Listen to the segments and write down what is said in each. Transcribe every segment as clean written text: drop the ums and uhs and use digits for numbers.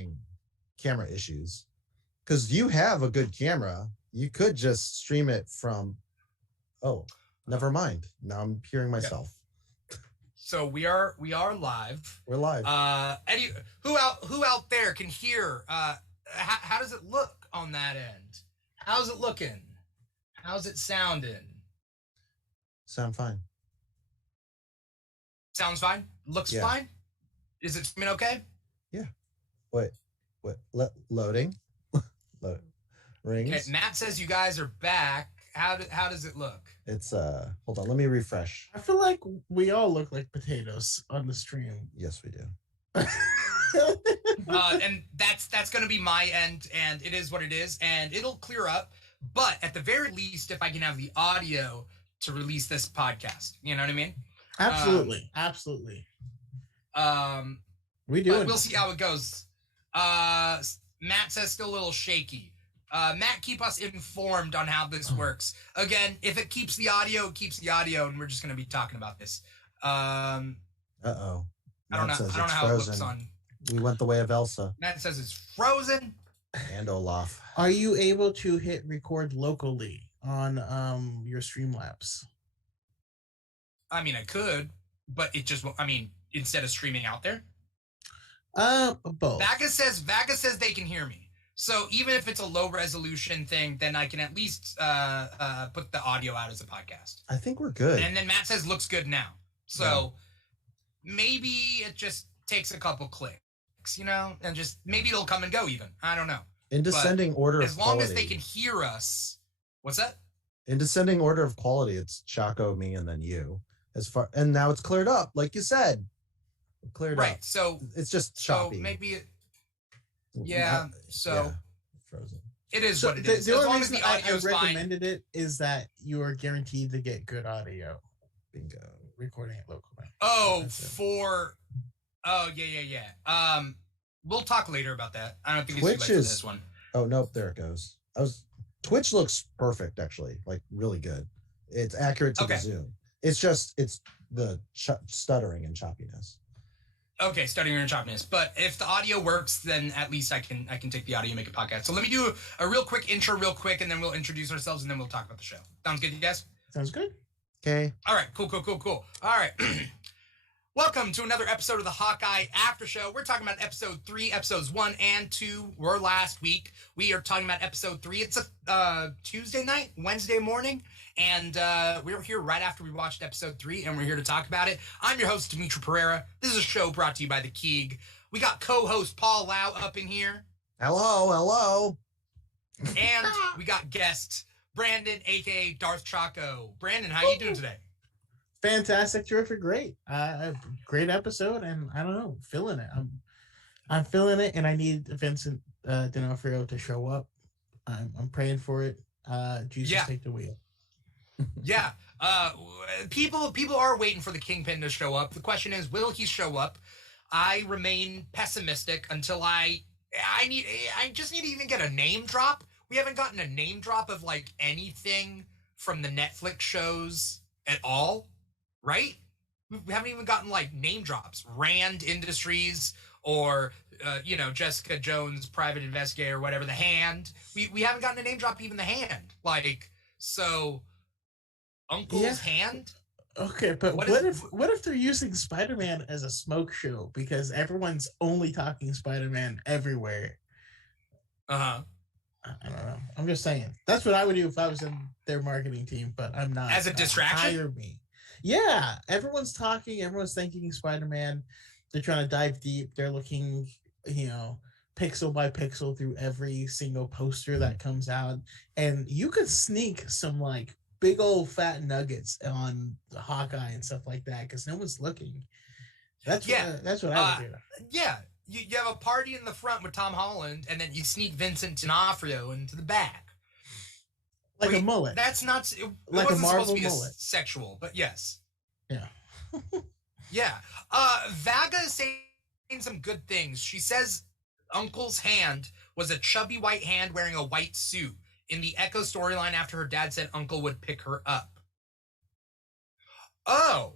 having camera issues. Because you have a good camera. You could just stream it from... Oh, never mind. Now I'm hearing myself. Yeah. So we are live. We're live. Eddie, who out there can hear? How does it look on that end? How's it looking? How's it sounding? Sound fine. Sounds fine. Looks fine. Is it streaming okay? Yeah. What? Loading. Rings. Okay, Matt says you guys are back. How does it look? It's hold on, let me refresh. I feel like we all look like potatoes on the stream. Yes, we do. And that's going to be my end, and it is what it is, and it'll clear up. But at the very least, if I can have the audio to release this podcast, you know what I mean? Absolutely. We do. But we'll see how it goes. Matt says still a little shaky. Matt, keep us informed on how this works. Again, if it keeps the audio, it keeps the audio, and we're just going to be talking about this. Uh-oh. I don't know how it looks on. We went the way of Elsa. Matt says it's frozen. And Olaf. Are you able to hit record locally on your Streamlabs? I mean, I could, but it just, instead of streaming out there. Both. Vaga says they can hear me. So even if it's a low resolution thing, then I can at least put the audio out as a podcast. I think we're good. And then Matt says looks good now. So maybe it just takes a couple clicks, and just maybe it'll come and go even. I don't know. In descending order of quality. As long as they can hear us. What's that? In descending order of quality, it's Chaco, me, and then you. And now it's cleared up, like you said. Cleared up. Right. So it's just choppy. So maybe it. Frozen. It is what it is. The as only long reason as the audio is recommended it is that you are guaranteed to get good audio. Bingo. Recording it locally. Yeah. We'll talk later about that. I don't think Twitch it's too late for this one. Oh nope, there it goes. Twitch looks perfect, actually, like really good. It's accurate to the zoom. It's the stuttering and choppiness. Okay, stuttering and choppiness. But if the audio works, then at least I can take the audio and make a podcast. So let me do a real quick intro and then we'll introduce ourselves and then we'll talk about the show. Sounds good, you guys? Sounds good. Okay. All right, cool. All right. Welcome to another episode of the Hawkeye Aftershow. We're talking about episode 3. Episodes 1 and 2 were last week. We are talking about episode 3. It's a Tuesday night, Wednesday morning, and we were here right after we watched episode 3, and we're here to talk about it. I'm your host, Dimitri Pereira. This is a show brought to you by The Keeg. We got co-host Paul Lau up in here. Hello. And we got guest Brandon, a.k.a. Darth Chaco. Brandon, how you doing today? Fantastic, terrific, great. Great episode, and I don't know, feeling it. I'm feeling it, and I need Vincent D'Onofrio to show up. I'm praying for it. Jesus, take the wheel. Yeah. People are waiting for the Kingpin to show up. The question is, will he show up? I remain pessimistic until I just need to even get a name drop. We haven't gotten a name drop of like anything from the Netflix shows at all. Right? We haven't even gotten like name drops. Rand Industries or Jessica Jones, private investigator, or whatever, The Hand. We haven't gotten a name drop, even The Hand. Like, so Uncle's Hand? Okay, but what if they're using Spider-Man as a smoke show because everyone's only talking Spider-Man everywhere? Uh-huh. I don't know. I'm just saying. That's what I would do if I was in their marketing team, but I'm not. As a distraction? Hire me. Yeah, everyone's talking. Everyone's thinking Spider-Man. They're trying to dive deep. They're looking, pixel by pixel through every single poster that comes out. And you could sneak some like big old fat nuggets on Hawkeye and stuff like that because no one's looking. That's what I would do. Yeah. You have a party in the front with Tom Holland, and then you sneak Vincent D'Onofrio into the back. Like a mullet. That's not... It like wasn't a Marvel supposed to be mullet. Sexual, but yes. Yeah. Yeah. Vaga is saying some good things. She says Uncle's hand was a chubby white hand wearing a white suit in the Echo storyline after her dad said Uncle would pick her up. Oh.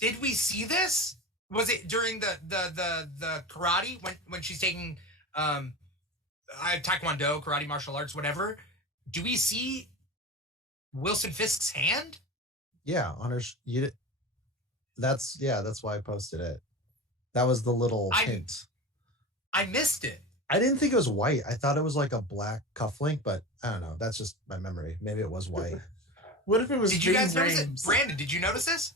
Did we see this? Was it during the karate when she's taking Taekwondo, karate, martial arts, whatever. Do we see Wilson Fisk's hand? Yeah, on her. That's why I posted it. That was the little hint. I missed it. I didn't think it was white. I thought it was like a black cufflink, but I don't know. That's just my memory. Maybe it was white. What if it was? Did you guys notice it? Brandon, did you notice this?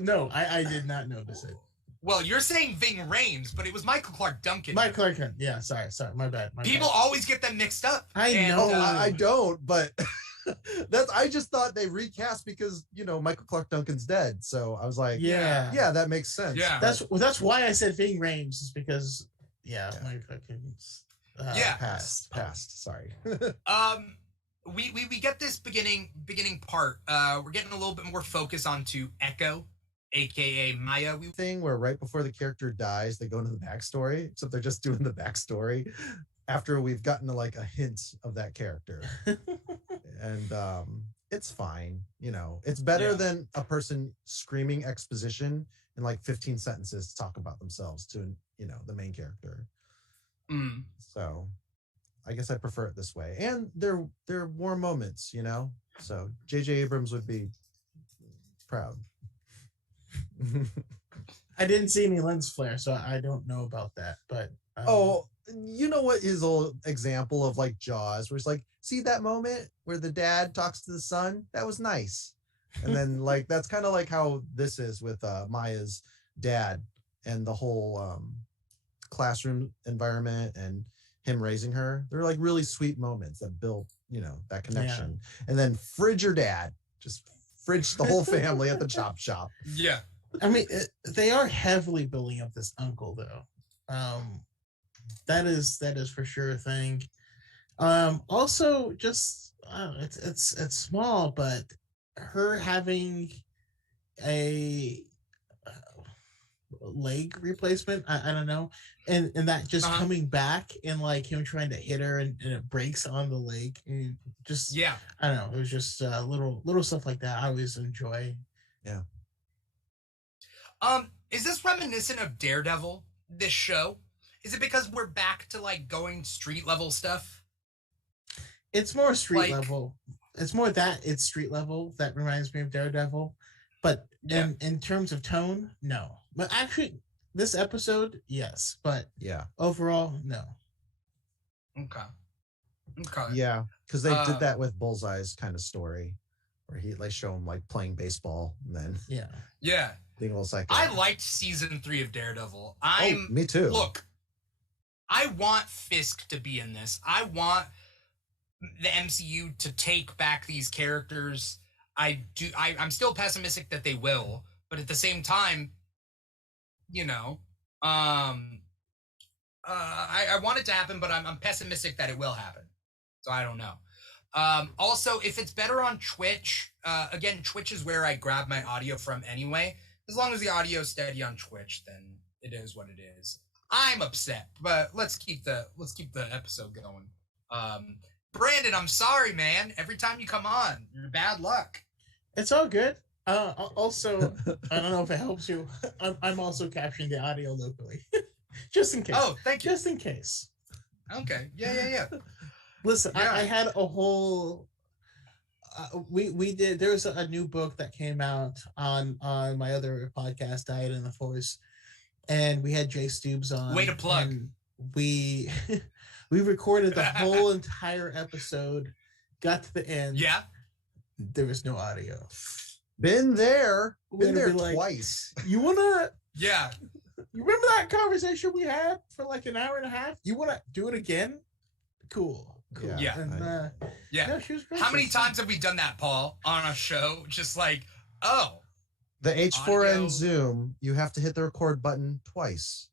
No, I did not notice it. Well, you're saying Ving Rhames, but it was Michael Clark Duncan. Michael Clark Duncan. Yeah, sorry, my bad. People always get them mixed up. I know. I don't, but I just thought they recast because Michael Clark Duncan's dead. So I was like, yeah, that makes sense. Yeah, that's why I said Ving Rhames, is because Michael Duncan's passed. Sorry. We get this beginning part. We're getting a little bit more focus onto Echo, aka Maya. Thing where right before the character dies, they go into the backstory, except they're just doing the backstory after we've gotten to like a hint of that character. And it's fine. It's better than a person screaming exposition in like 15 sentences to talk about themselves to the main character. So I guess I prefer it this way. And they're warm moments, so JJ Abrams would be proud. I didn't see any lens flare, so I don't know about that. But you know what his old example of like Jaws, where it's like, see that moment where the dad talks to the son? That was nice. And then like that's kind of like how this is with Maya's dad and the whole classroom environment and him raising her. They're like really sweet moments that build that connection. And then fridge your dad, just fridge the whole family at the chop shop. Yeah. I mean, they are heavily building up this uncle, though. That is for sure a thing. Also, just it's small, but her having a leg replacement, I don't know, and that just coming back and like him trying to hit her and it breaks on the leg, and just I don't know, it was just little stuff like that I always enjoy. Is this reminiscent of Daredevil, this show? Is it because we're back to like going street level stuff? It's more street level. It's more that it's street level that reminds me of Daredevil. But in terms of tone, no. But actually, this episode, yes. But overall, no. Okay. Yeah, because they did that with Bullseye's kind of story, where he like show him like playing baseball, and then being a little psycho. I liked season 3 of Daredevil. Me too. Look, I want Fisk to be in this. I want the MCU to take back these characters. I'm still pessimistic that they will, but at the same time, I want it to happen, but I'm pessimistic that it will happen. So I don't know. Also, if it's better on Twitch, again, Twitch is where I grab my audio from anyway. As long as the audio is steady on Twitch, then it is what it is. I'm upset, but let's keep the episode going. Brandon, I'm sorry, man. Every time you come on, you're bad luck. It's all good. Also, I don't know if it helps you. I'm also capturing the audio locally, just in case. Oh, thank you. Just in case. Okay. Yeah. Listen, I had a whole. We did. There's a new book that came out on my other podcast, Diet in the Force, and we had Jay Stubes on. Way to plug. We we recorded the whole entire episode. Got to the end. Yeah. There was no audio. Been there twice. You wanna? Yeah. You remember that conversation we had for like an hour and a half? You wanna do it again? Cool. Yeah. And, no, she was great. How many times have we done that, Paul, on a show? Just like, the H4n Zoom, you have to hit the record button twice.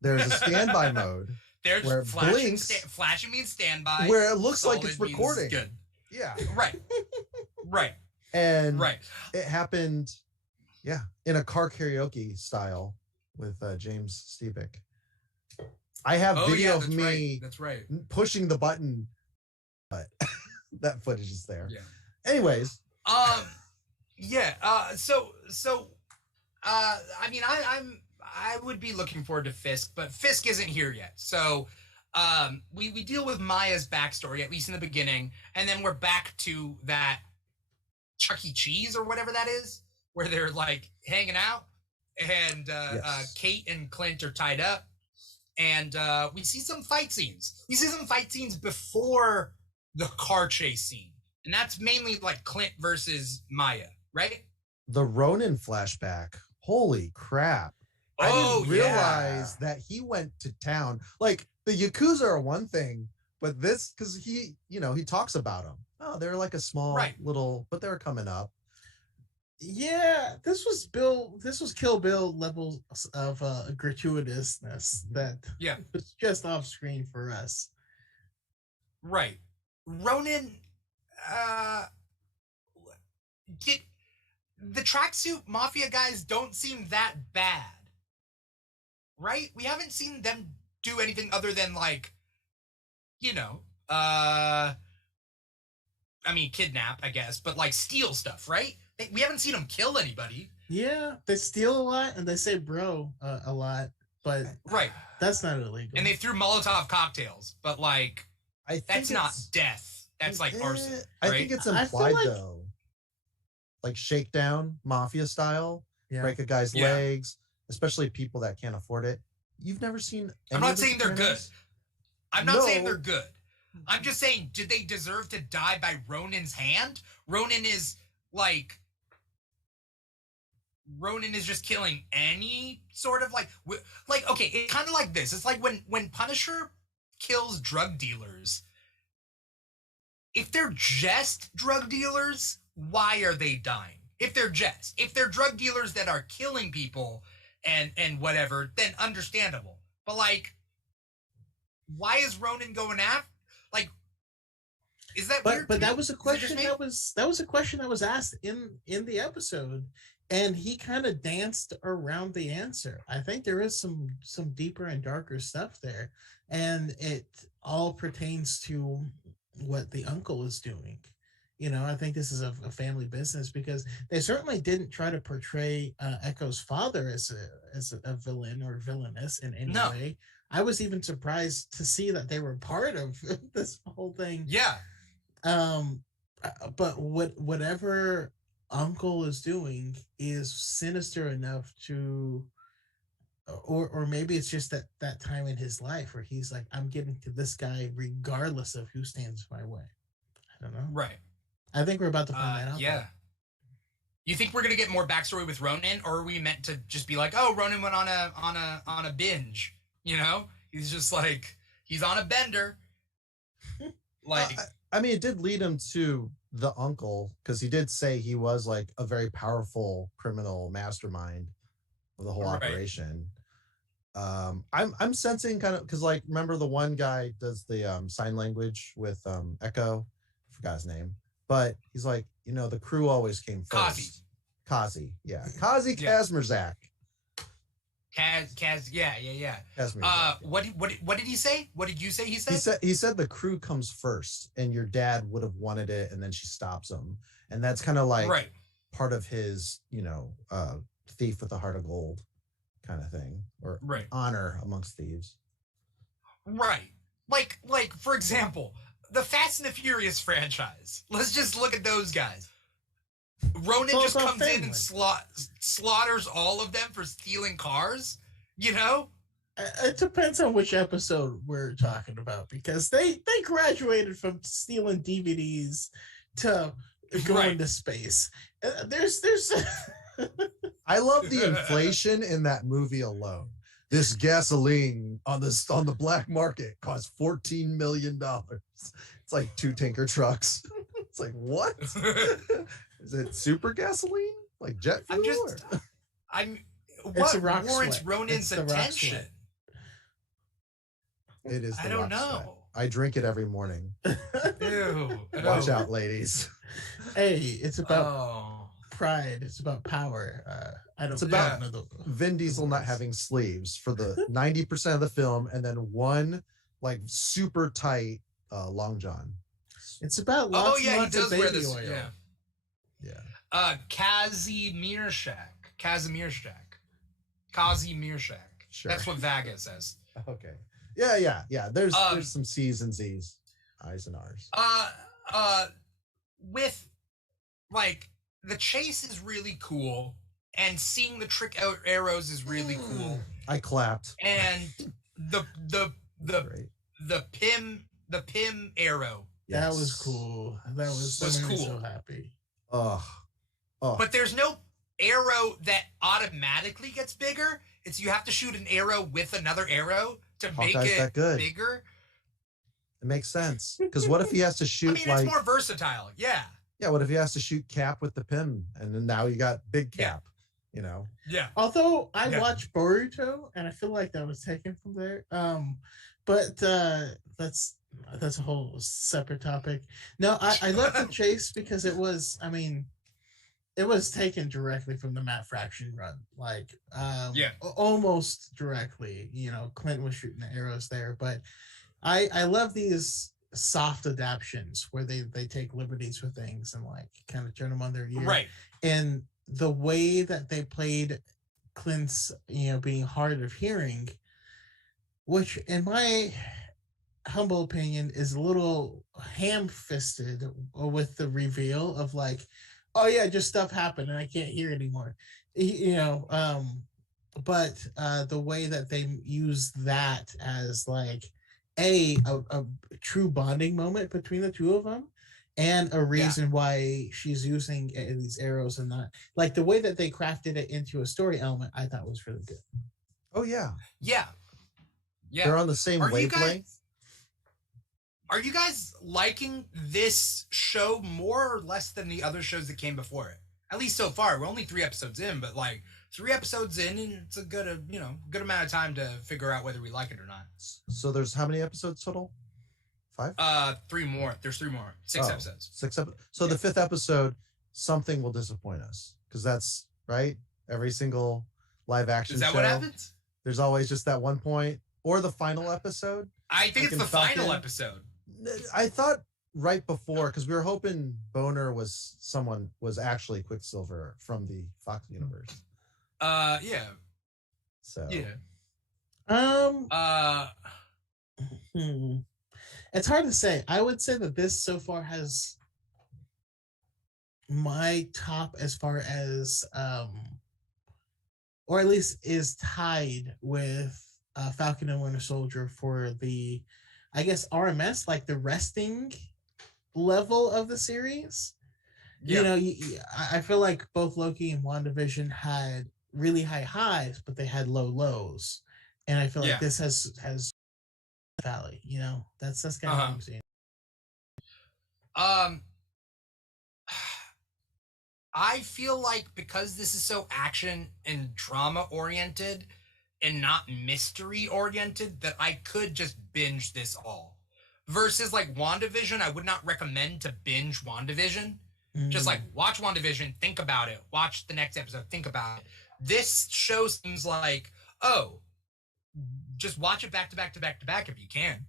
There's a standby mode. There's where flashing, flashing means standby. Where it looks like it's recording. Good. Yeah. Right. And it happened, in a car karaoke style with James Stevick. I have video of me pushing the button, but that footage is there. Yeah. Anyways. So I mean, I would be looking forward to Fisk, but Fisk isn't here yet. So we deal with Maya's backstory, at least in the beginning, and then we're back to that Chuck E. Cheese or whatever that is, where they're like hanging out, and Kate and Clint are tied up, and we see some fight scenes. We see some fight scenes before the car chase scene, and that's mainly like Clint versus Maya, right? The Ronin flashback. Holy crap. I didn't realize that he went to town. Like, the Yakuza are one thing, but this, because he talks about them. Oh, they're like a small little, but they're coming up. Yeah, this was Kill Bill levels of gratuitousness that was just off screen for us. Right. Ronin, the tracksuit mafia guys don't seem that bad. Right? We haven't seen them do anything other than like, kidnap, I guess, but like steal stuff, right? We haven't seen them kill anybody. Yeah, they steal a lot and they say bro a lot, but that's not illegal. And they threw Molotov cocktails, but like, that's not death. That's like arson. Right? I think it's implied though. Like shakedown, mafia style, break a guy's legs, especially people that can't afford it. You've never seen. I'm not saying they're good. I'm not saying they're good. I'm just saying, did they deserve to die by Ronin's hand? Ronin is just killing any sort of like okay, it's kind of like this. It's like when Punisher kills drug dealers. If they're just drug dealers, why are they dying? If they're drug dealers that are killing people and whatever, then understandable. But like, why is Ronin going after? Like, is that weird? But that was a question that was a question that was asked in the episode, and he kind of danced around the answer. I think there is some deeper and darker stuff there, and it all pertains to what the uncle is doing. I think this is a family business, because they certainly didn't try to portray Echo's father as a villain or villainous in any way. I was even surprised to see that they were part of this whole thing. Yeah. But whatever uncle is doing is sinister enough to, or maybe it's just that time in his life where he's like, I'm getting to this guy regardless of who stands my way. I don't know. Right. I think we're about to find that out. Yeah. Though. You think we're gonna get more backstory with Ronin, or are we meant to just be like, oh, Ronin went on a binge? He's just like, he's on a bender. Like, it did lead him to the uncle, because he did say he was like a very powerful criminal mastermind of the whole operation. I'm sensing kind of, because like, remember the one guy does the sign language with Echo, I forgot his name. But he's like, the crew always came first. Kazi, yeah. Kazi Kazmierzak. Kaz, yeah. What did he say? What did you say he said? He said the crew comes first, and your dad would have wanted it, and then she stops him. And that's kind of like part of his, thief with a heart of gold kind of thing, or honor amongst thieves. Right. Like, for example, the Fast and the Furious franchise. Let's just look at those guys. Ronin just comes in and slaughters all of them for stealing cars, It depends on which episode we're talking about, because they graduated from stealing DVDs to going to space. There's I love the inflation in that movie alone. This gasoline on the black market costs $14 million. It's like 2 tanker trucks. It's like, what? Is it super gasoline? Like jet fuel? What warrants Ronin's attention? It is. I don't know. Sweat. I drink it every morning. Ew. Watch out, ladies. Hey, it's about pride. It's about power. It's about Vin Diesel not having sleeves for the 90% of the film, and then one like super tight long john. It's about lots he does of baby wear this. oil. Yeah. Kazimierz. Kazi Mirshak. Sure. That's what Vaga says. Okay. Yeah. There's some C's and Z's, I's and R's. With like the chase is really cool, and seeing the trick out arrows is really cool. I clapped. And the Great. the Pym arrow. Yes. That was cool. That was cool. So happy. Oh. But there's no arrow that automatically gets bigger. It's you have to shoot an arrow with another arrow to Hawkeye's make it that good. bigger. It makes sense. Because what if he has to shoot it's more versatile. Yeah. Yeah, what if he has to shoot Cap with the Pym, and then now you got Big Cap, you know? Yeah. Although I watched Boruto, and I feel like that was taken from there. But that's a whole separate topic. No, I love the chase because it was taken directly from the Matt Fraction run, like almost directly. You know, Clint was shooting the arrows there, but I love these soft adaptions where they take liberties with things and like kind of turn them on their ear. Right. And the way that they played Clint's, being hard of hearing, which in my humble opinion is a little ham-fisted with the reveal of like, oh yeah, just stuff happened and I can't hear anymore. But the way that they use that as like a true bonding moment between the two of them, and a reason why she's using these arrows and not like the way that they crafted it into a story element, I thought was really good. Oh yeah. Yeah. They're on the same wavelength. Are you guys liking this show more or less than the other shows that came before it? At least so far. We're only 3 episodes in, but like 3 episodes in, and it's a good amount of time to figure out whether we like it or not. So there's how many episodes total? 5? 3 more. There's 3 more. 6 episodes. 6 episodes. So the 5th episode, something will disappoint us, because that's right. Every single live action show. Is that what happens? There's always just that one point, or the final episode. I think it's the final episode. I thought right before, because we were hoping Boner was actually Quicksilver from the Fox universe. Yeah. So yeah. It's hard to say. I would say that this so far has my top as far as or at least is tied with Falcon and Winter Soldier for the, I guess, RMS, like the resting level of the series. Yeah. I feel like both Loki and WandaVision had really high highs, but they had low lows, and I feel like this has valley. That's kind of what I'm seeing. I feel like because this is so action and drama oriented and not mystery oriented, that I could just binge this all. Versus like WandaVision, I would not recommend to binge WandaVision. Just like watch WandaVision, think about it. Watch the next episode, think about it. This show seems like, just watch it back to back to back to back if you can.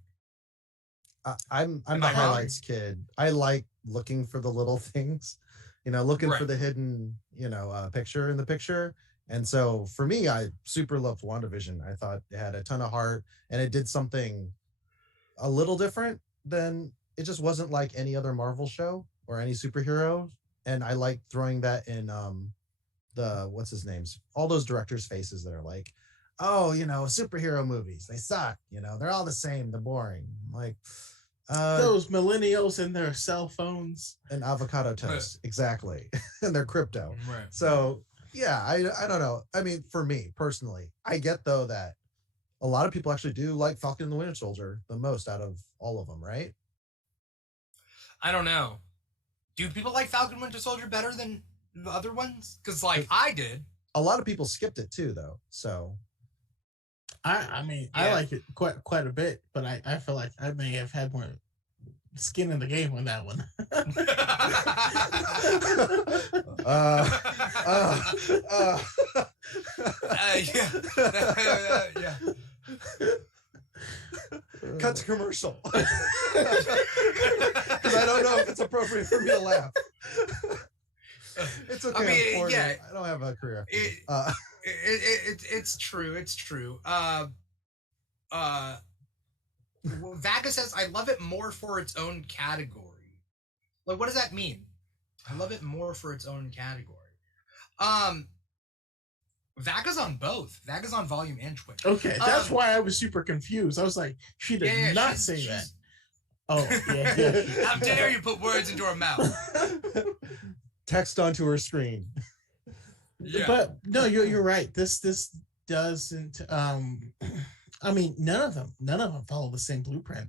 I'm a highlights kid. I like looking for the little things, looking for the hidden, picture in the picture. And so for me, I super loved WandaVision. I thought it had a ton of heart, and it did something a little different than, it just wasn't like any other Marvel show or any superhero. And I like throwing that in what's his names, all those directors' faces that are like, superhero movies, they suck, they're all the same, they're boring. I'm like, those millennials and their cell phones and avocado toast. Exactly. And their crypto. Right. So yeah, I don't know. I mean, for me personally, I get though that a lot of people actually do like Falcon and the Winter Soldier the most out of all of them, right? I don't know. Do people like Falcon and Winter Soldier better than the other ones? Because I did. A lot of people skipped it too, though. So I like it quite a bit, but I feel like I may have had more skin in the game on that one. Yeah. Cut to commercial. Because I don't know if it's appropriate for me to laugh. It's okay. I don't have a career. It's true. It's true. Vaga says, I love it more for its own category. Like, what does that mean? I love it more for its own category. Vaga's on both. Vaga's on Volume and Twitch. Okay, that's why I was super confused. I was like, she did not say that. Oh, yeah. How dare you put words into her mouth? Text onto her screen. Yeah. But no, you're right. This doesn't. I mean, none of them follow the same blueprint.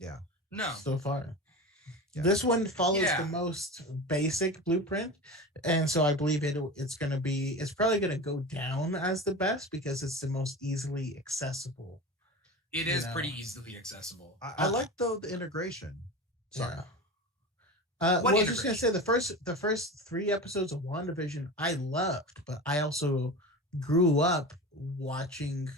Yeah. No. So far. Yeah. This one follows the most basic blueprint, and so I believe it's probably going to go down as the best because it's the most easily accessible. It is pretty easily accessible. I like the integration. Sorry. Yeah. Well, I was just going to say the first 3 episodes of WandaVision I loved, but I also grew up watching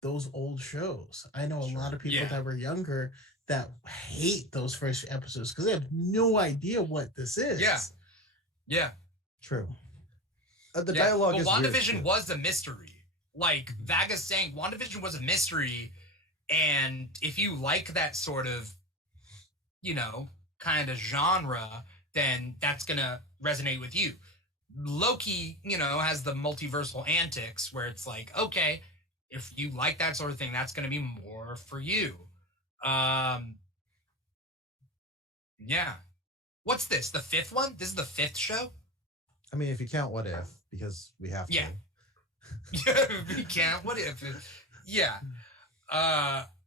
those old shows. I know a lot of people that were younger that hate those first episodes because they have no idea what this is. Yeah. True. The dialogue is WandaVision was a mystery. Like Vaga's saying, WandaVision was a mystery, and if you like that sort of, kind of genre, then that's gonna resonate with you. Loki, has the multiversal antics where it's like, okay, if you like that sort of thing, that's gonna be more for you. Yeah. What's this? The 5th one? This is the 5th show? I mean, if you count What If, because we have to. Yeah, we can't. What if? Yeah.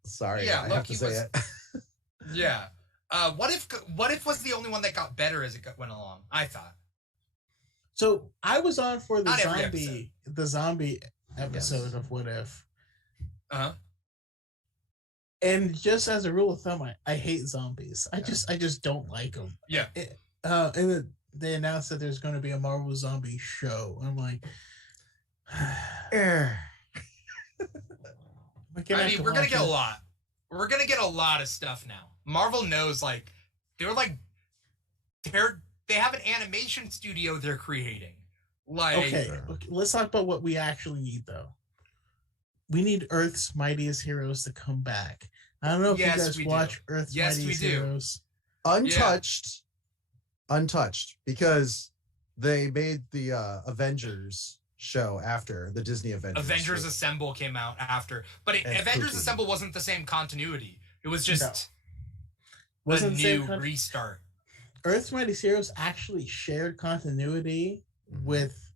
Sorry, yeah, I Loki have to say it. Yeah. What if was the only one that got better as it went along? I thought. So I was on for Not the zombie episode of What If. Uh-huh. And just as a rule of thumb, I hate zombies. I just don't like them. Yeah. And they announced that there's going to be a Marvel zombie show. I'm like, I mean, we're gonna get a lot. We're gonna get a lot of stuff now. Marvel knows, they have an animation studio they're creating. Okay, let's talk about what we actually need, though. We need Earth's Mightiest Heroes to come back. I don't know if you guys watch Earth's Mightiest Heroes. Untouched, because they made the Avengers show after the Disney Avengers. Avengers Assemble came out after, but Avengers Assemble wasn't the same continuity. It was just a new restart. Earth's Mightiest Heroes actually shared continuity with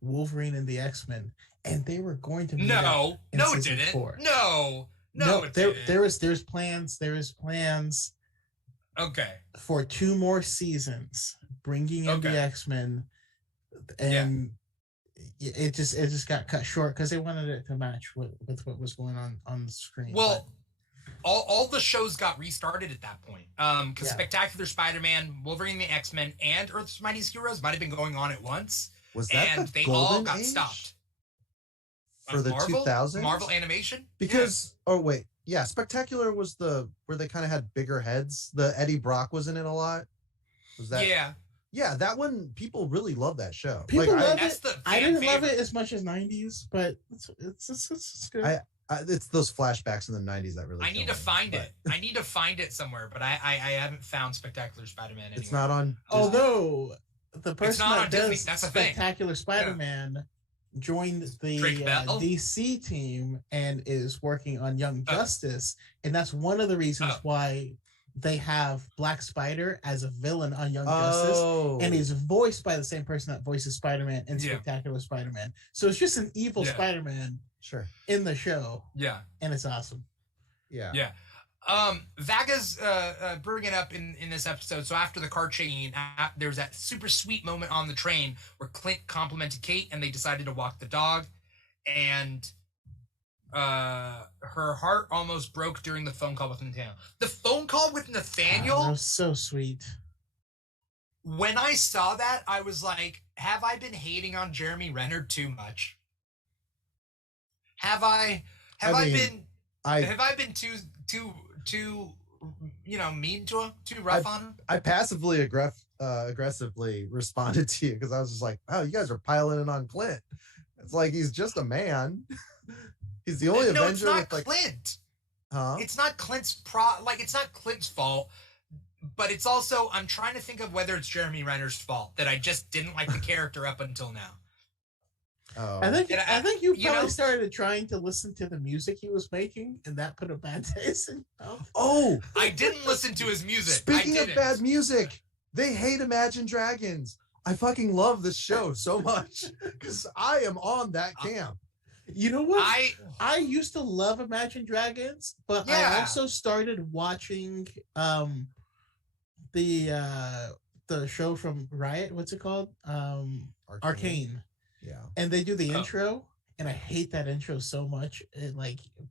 Wolverine and the X-Men, and they were going to no, it didn't. 4. No, it didn't. There's plans. Okay. For 2 more seasons, bringing in the X-Men, and it just got cut short because they wanted it to match with what was going on the screen. Well, all the shows got restarted at that point. Because Spectacular Spider-Man, Wolverine and the X-Men, and Earth's Mightiest Heroes might have been going on at once. Was that and the they golden all got age? Stopped. For the Marvel? 2000s? Marvel Animation? Because, Spectacular was where they kind of had bigger heads. The Eddie Brock was in it a lot. Was that? Yeah. Yeah, that one, people really love that show. People love it. I didn't love it as much as 90s, but it's good. It's those flashbacks in the 90s that really. I need to find it. I need to find it somewhere, but I haven't found Spectacular Spider-Man anywhere. It's not on Disney. Although the person that does That's Spectacular Spider-Man joined the DC team and is working on Young Justice, and that's one of the reasons why they have Black Spider as a villain on Young Justice, and he's voiced by the same person that voices Spider-Man in Spectacular Spider-Man. So it's just an evil Spider-Man in the show. Yeah. And it's awesome. Yeah. Yeah. Vaga's bringing it up in this episode. So after the car chain, there's that super sweet moment on the train where Clint complimented Kate and they decided to walk the dog. And her heart almost broke during the phone call with Nathaniel. The phone call with Nathaniel that was so sweet. When I saw that, I was like, have I been hating on Jeremy Renner too much? Have I been too mean to him, too rough on him? I passively aggressively responded to you because I was just like, oh, you guys are piling in on Clint. It's like he's just a man. He's the only No, Avenger it's not with like, Clint. huh? It's not Clint's it's not Clint's fault, but it's also I'm trying to think of whether it's Jeremy Renner's fault that I just didn't like the character up until now. Oh, I think you you probably know- started trying to listen to the music he was making, and that put a bad taste in your mouth. oh. I didn't listen to his music. Speaking I of didn't. bad music, they hate Imagine Dragons. I fucking love this show so much because I am on that camp. You know what? I I used to love Imagine Dragons, but I Yeah. also started watching the show from Riot. What's it called? Arcane. Yeah. And they do the Oh. intro, and I hate that intro so much. It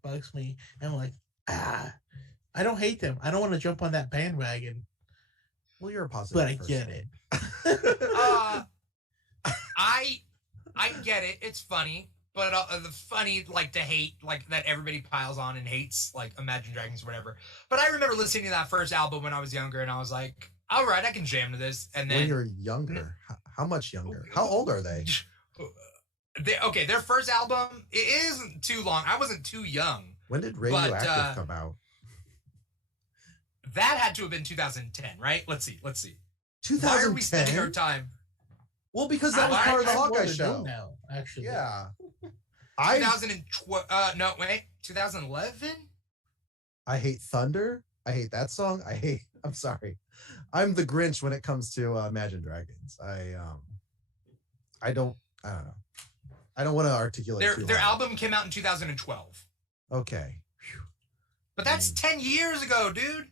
bugs me. And I'm like, I don't hate them. I don't want to jump on that bandwagon, Well, you're a positive. but I person. get it. I get it. It's funny, but the funny like to hate like that everybody piles on and hates like Imagine Dragons or whatever. But I remember listening to that first album when I was younger, and I was like, all right, I can jam to this. And then When you're younger, how much younger? How old are they? Their first album, it isn't too long. I wasn't too young. When did Radioactive come out? That had to have been 2010, right? Let's see. 2010. Why are we spending our time? Well, because that was I- part of the I Hawkeye wanna know show. now, actually. Yeah. 2012. No, wait. 2011. I hate Thunder. I hate that song. I'm sorry. I'm the Grinch when it comes to Imagine Dragons. I don't know. I don't want to articulate Their loud. album came out in 2012. Okay. But that's 10 years ago, dude.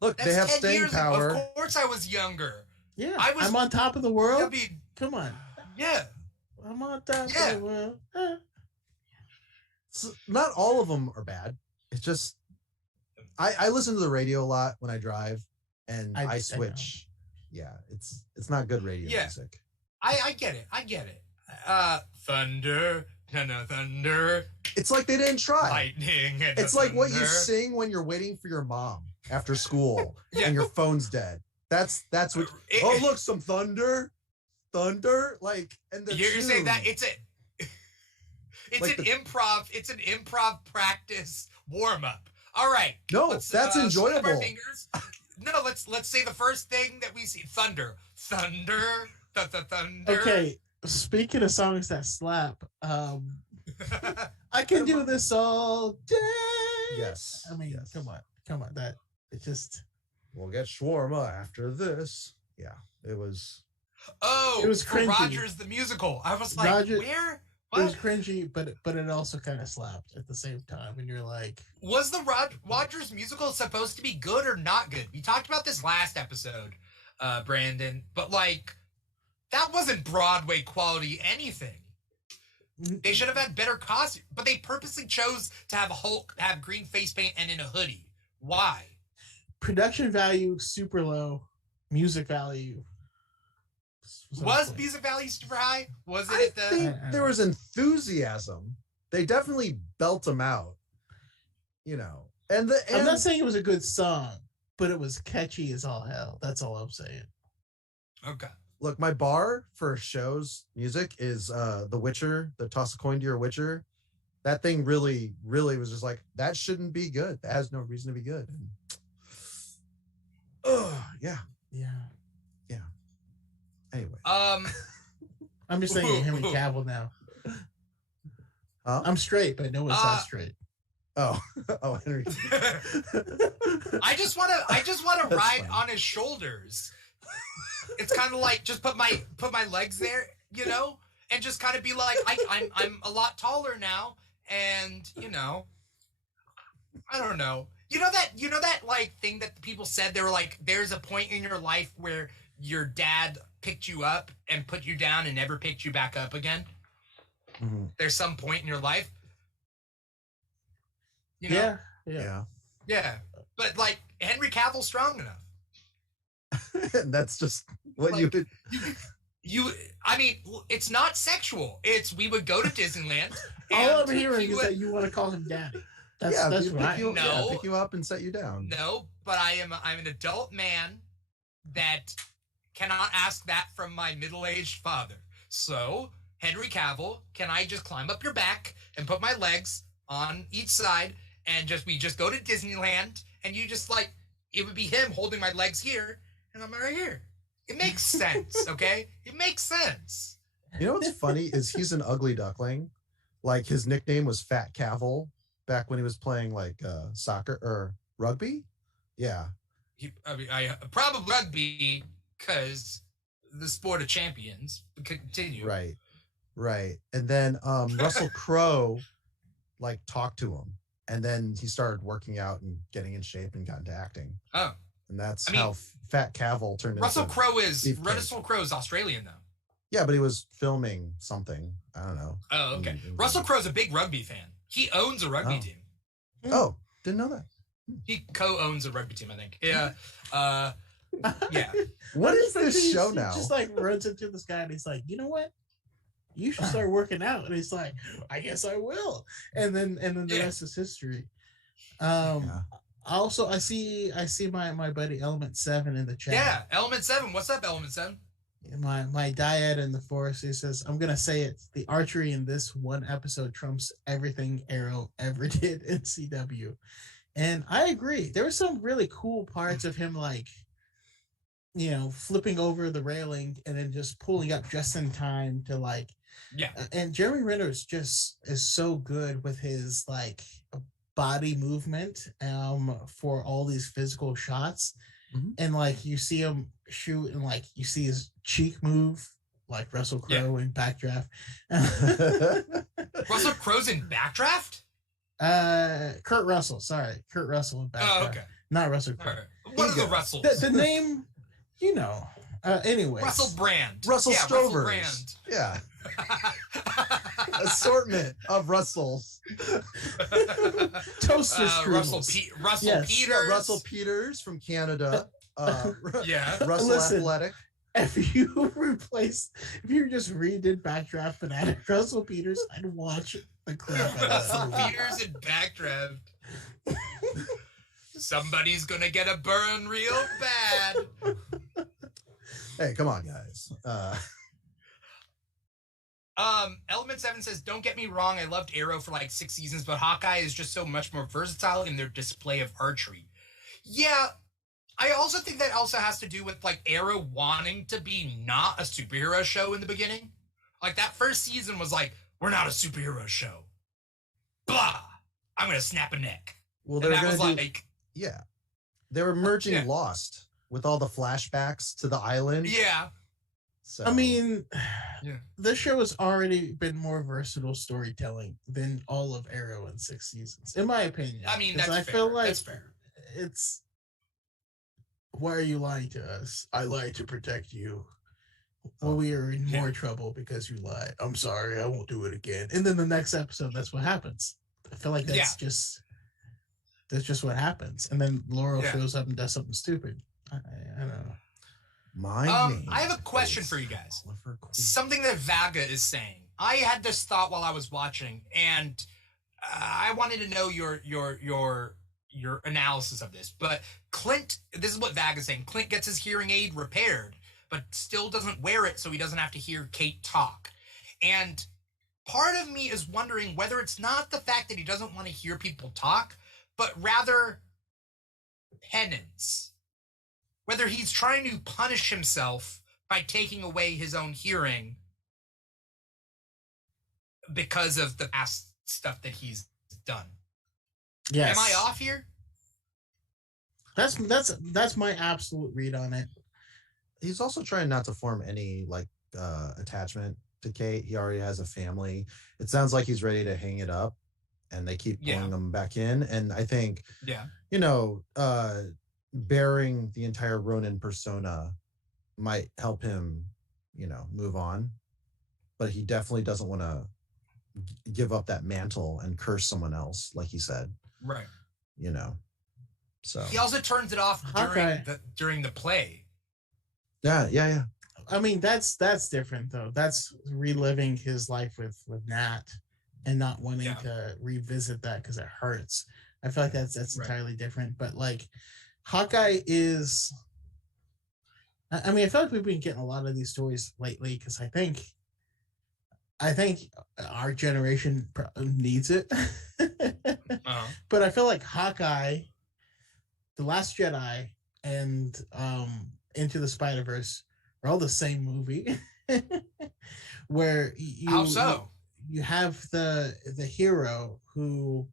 Look, That's they have 10 staying years power. Ago. Of course I was younger. Yeah, I I'm on top of the world. I mean, Come on. yeah. I'm on top Yeah. of the world. Not all of them are bad. It's just I listen to the radio a lot when I drive, and I I know. switch. Yeah, it's not good radio Yeah. music. I get it. Thunder. No, thunder. It's like they didn't try. Lightning. And It's like what you thunder. sing when you're waiting for your mom after school Yeah. and your phone's dead. That's what. It- Oh, look, some thunder, like, and the You're saying that tune. it's Like an improv practice warm up. All right. No, let's, that's snap our enjoyable. fingers. No, let's say the first thing that we see. Thunder. Thunder. Thunder. Okay, speaking of songs that slap, I can do this all day. Yes. I mean, yes. come on. That it just We'll get shawarma after this. Yeah, it was. Oh, It was for cringy. Rogers the musical. I was like, Roger- where? it was What? cringy, but it also kind of slapped at the same time, and you're like, Was the Rogers musical supposed to be good or not good? We talked about this last episode, Brandon, but like that wasn't Broadway quality anything. They should have had better costumes, but they purposely chose to have Hulk have green face paint and in a hoodie. Why? production value super low, music value. Was music value super high? Was I it the? think there was enthusiasm. They definitely belt them out, And I'm not saying it was a good song, but it was catchy as all hell. That's all I'm saying. Okay. look, my bar for shows music is The Witcher, the Toss a Coin to Your Witcher. That thing really, really was just like, that shouldn't be good. That has no reason to be good. Yeah. Yeah. Anyway. I'm just saying Henry Cavill now. Huh? I'm straight, but no one's that straight. Oh, Henry. I just want to That's ride funny. on his shoulders. It's kind of like just put my legs there, and just kind of be like, I'm a lot taller now, and I don't know. You know that like thing that people said, they were like, there's a point in your life where your dad picked you up and put you down and never picked you back up again. Mm-hmm. There's some point in your life. Yeah. But like Henry Cavill's strong enough. And that's just what Like, you I mean, it's not sexual. It's we would go to Disneyland. All and I'm hearing he is would- that you want to call him daddy. That's pick what I you, No. pick you up and set you down. No, but I'm an adult man that cannot ask that from my middle-aged father. So Henry Cavill, can I just climb up your back and put my legs on each side and we just go to Disneyland and you just like, it would be him holding my legs here and I'm right here. It makes sense, okay? It makes sense. You know what's funny is he's an ugly duckling. Like his nickname was Fat Cavill back when he was playing like soccer or rugby. Yeah. I probably rugby because the sport of champions. Continue. Right. And then Russell Crowe like talked to him, and then he started working out and getting in shape and got into acting. Oh. And that's how Fat Cavill turned Russell into Crowe is Australian though. Yeah, but he was filming something. I don't know. Oh, okay. Russell Crowe's a big rugby fan. He owns a rugby team. Oh, didn't know that. He co-owns a rugby team, I think. Yeah. Yeah. What is this show he now? Just like runs into this guy and he's like, you know what? You should start working out. And he's like, I guess I will. And then the rest is history. Also, I see my buddy Element 7 in the chat. Yeah, Element 7. What's up, Element 7? My dyad in the forest, he says, I'm gonna say it, the archery in this one episode trumps everything Arrow ever did in CW. And I agree. There were some really cool parts of him, like, you know, flipping over the railing and then just pulling up just in time to like, and Jeremy Renner is so good with his like body movement for all these physical shots. Mm-hmm. And like you see him shoot and like you see his cheek move like Russell Crowe in Backdraft. Russell Crowe's in Backdraft? Kurt Russell in Backdraft. Oh, okay. Not Russell Crowe. Right. What are the Russells? The name, you know. Anyway, Russell Brand. Russell Strovers. Russell Brand. Yeah. Assortment of Russells. Toaster Russell Peters. Yeah, Russell Peters from Canada. Russell Listen, Athletic. If you just redid Backdraft and added Russell Peters, I'd watch the crap out of Russell Peters in Backdraft. Somebody's gonna get a burn real bad. Hey, come on, guys. Element 7 says, don't get me wrong, I loved Arrow for like 6 seasons, but Hawkeye is just so much more versatile in their display of archery. Yeah, I also think that also has to do with like Arrow wanting to be not a superhero show in the beginning. Like that first season was like, we're not a superhero show. Blah! I'm gonna snap a neck. Well, they were merging Lost with all the flashbacks to the island. Yeah. So, I mean, this show has already been more versatile storytelling than all of Arrow in 6 seasons, in my opinion. I mean, I feel like it's. Why are you lying to us? I lied to protect you. Well, we are in more trouble because you lied. I'm sorry, I won't do it again. And then the next episode, that's what happens. I feel like that's just what happens. And then Laurel shows up and does something stupid. I don't know. I have a question for you guys. Something that Vaga is saying. I had this thought while I was watching, and I wanted to know your analysis of this. But Clint, this is what Vaga is saying. Clint gets his hearing aid repaired, but still doesn't wear it, so he doesn't have to hear Kate talk. And part of me is wondering whether it's not the fact that he doesn't want to hear people talk, but rather penance. Whether he's trying to punish himself by taking away his own hearing because of the past stuff that he's done. Yes. Am I off here? That's my absolute read on it. He's also trying not to form any attachment to Kate. He already has a family. It sounds like he's ready to hang it up, and they keep pulling him back in. And I think, bearing the entire Ronin persona might help him, move on. But he definitely doesn't want to give up that mantle and curse someone else, like he said. Right. So he also turns it off during the play. Yeah. I mean, that's different though. That's reliving his life with Nat and not wanting to revisit that because it hurts. I feel like that's entirely different. But like Hawkeye is, I mean, I feel like we've been getting a lot of these stories lately because I think I think our generation needs it. Uh-huh. But I feel like Hawkeye, The Last Jedi, and Into the Spider-Verse are all the same movie. Where How so? you have the hero who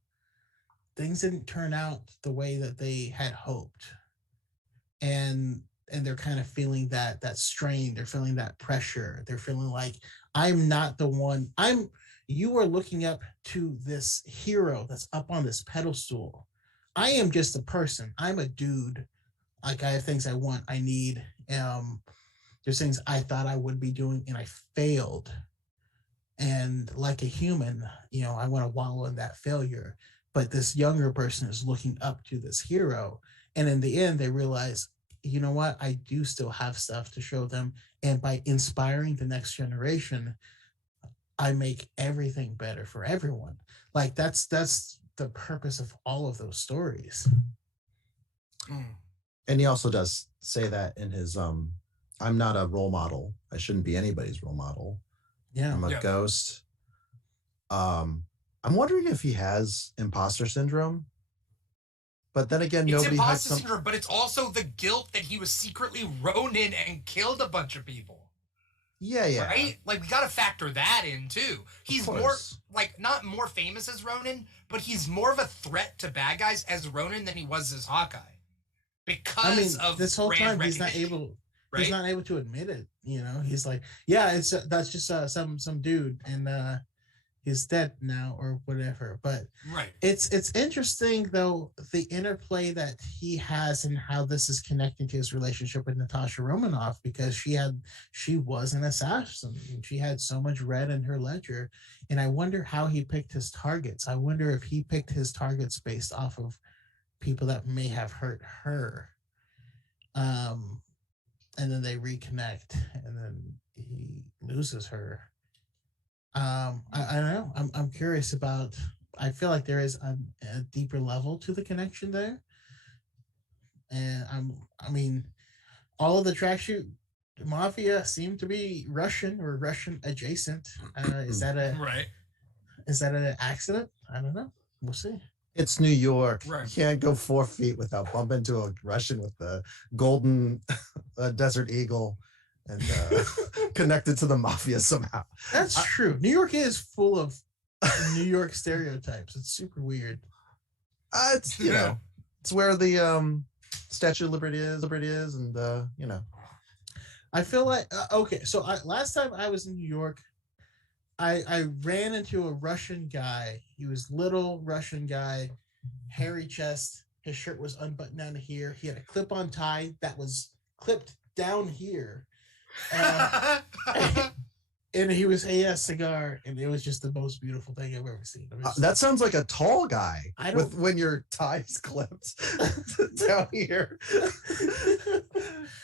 things didn't turn out the way that they had hoped, and they're kind of feeling that strain, they're feeling that pressure, they're feeling like I'm not the one. I'm You are looking up to this hero that's up on this pedestal. I am just a person. I'm a dude. Like, I have things I want, I need. um there's things I thought I would be doing and I failed. And like a human, I want to wallow in that failure. But this younger person is looking up to this hero. And in the end, they realize, you know what? I do still have stuff to show them. And by inspiring the next generation, I make everything better for everyone. Like, that's the purpose of all of those stories. And he also does say that in his I'm not a role model. I shouldn't be anybody's role model. Yeah. I'm a ghost. I'm wondering if he has imposter syndrome. But then again, It's nobody has imposter syndrome, but it's also the guilt that he was secretly Ronin and killed a bunch of people. Yeah. Right? Like, we gotta factor that in too. He's more, like, not more famous as Ronin, but he's more of a threat to bad guys as Ronin than he was as Hawkeye. Because of this whole time brand he's not able right? he's not able to admit it. He's like, yeah, it's that's just some dude, and he's dead now or whatever. But right, it's interesting though, the interplay that he has and how this is connecting to his relationship with Natasha Romanoff, because she was an assassin and she had so much red in her ledger. And I wonder how he picked his targets. I wonder if he picked his targets based off of people that may have hurt her. And then they reconnect, and then he loses her. I don't know. I'm curious about. I feel like there is a deeper level to the connection there, and I mean, all of the track shoot mafia seem to be Russian or Russian adjacent. Is that right? Is that an accident? I don't know. We'll see. It's New York. Right. You can't go 4 feet without bumping into a Russian with the golden desert eagle and connected to the mafia somehow. That's true. New York is full of New York stereotypes. It's super weird. It's it's where the Statue of Liberty is, and I feel like okay. So last time I was in New York, I ran into a Russian guy. He was little Russian guy, hairy chest. His shirt was unbuttoned down to here. He had a clip-on tie that was clipped down here. And he was a cigar, and it was just the most beautiful thing I've ever seen. That sounds like a tall guy when your tie's clipped down here.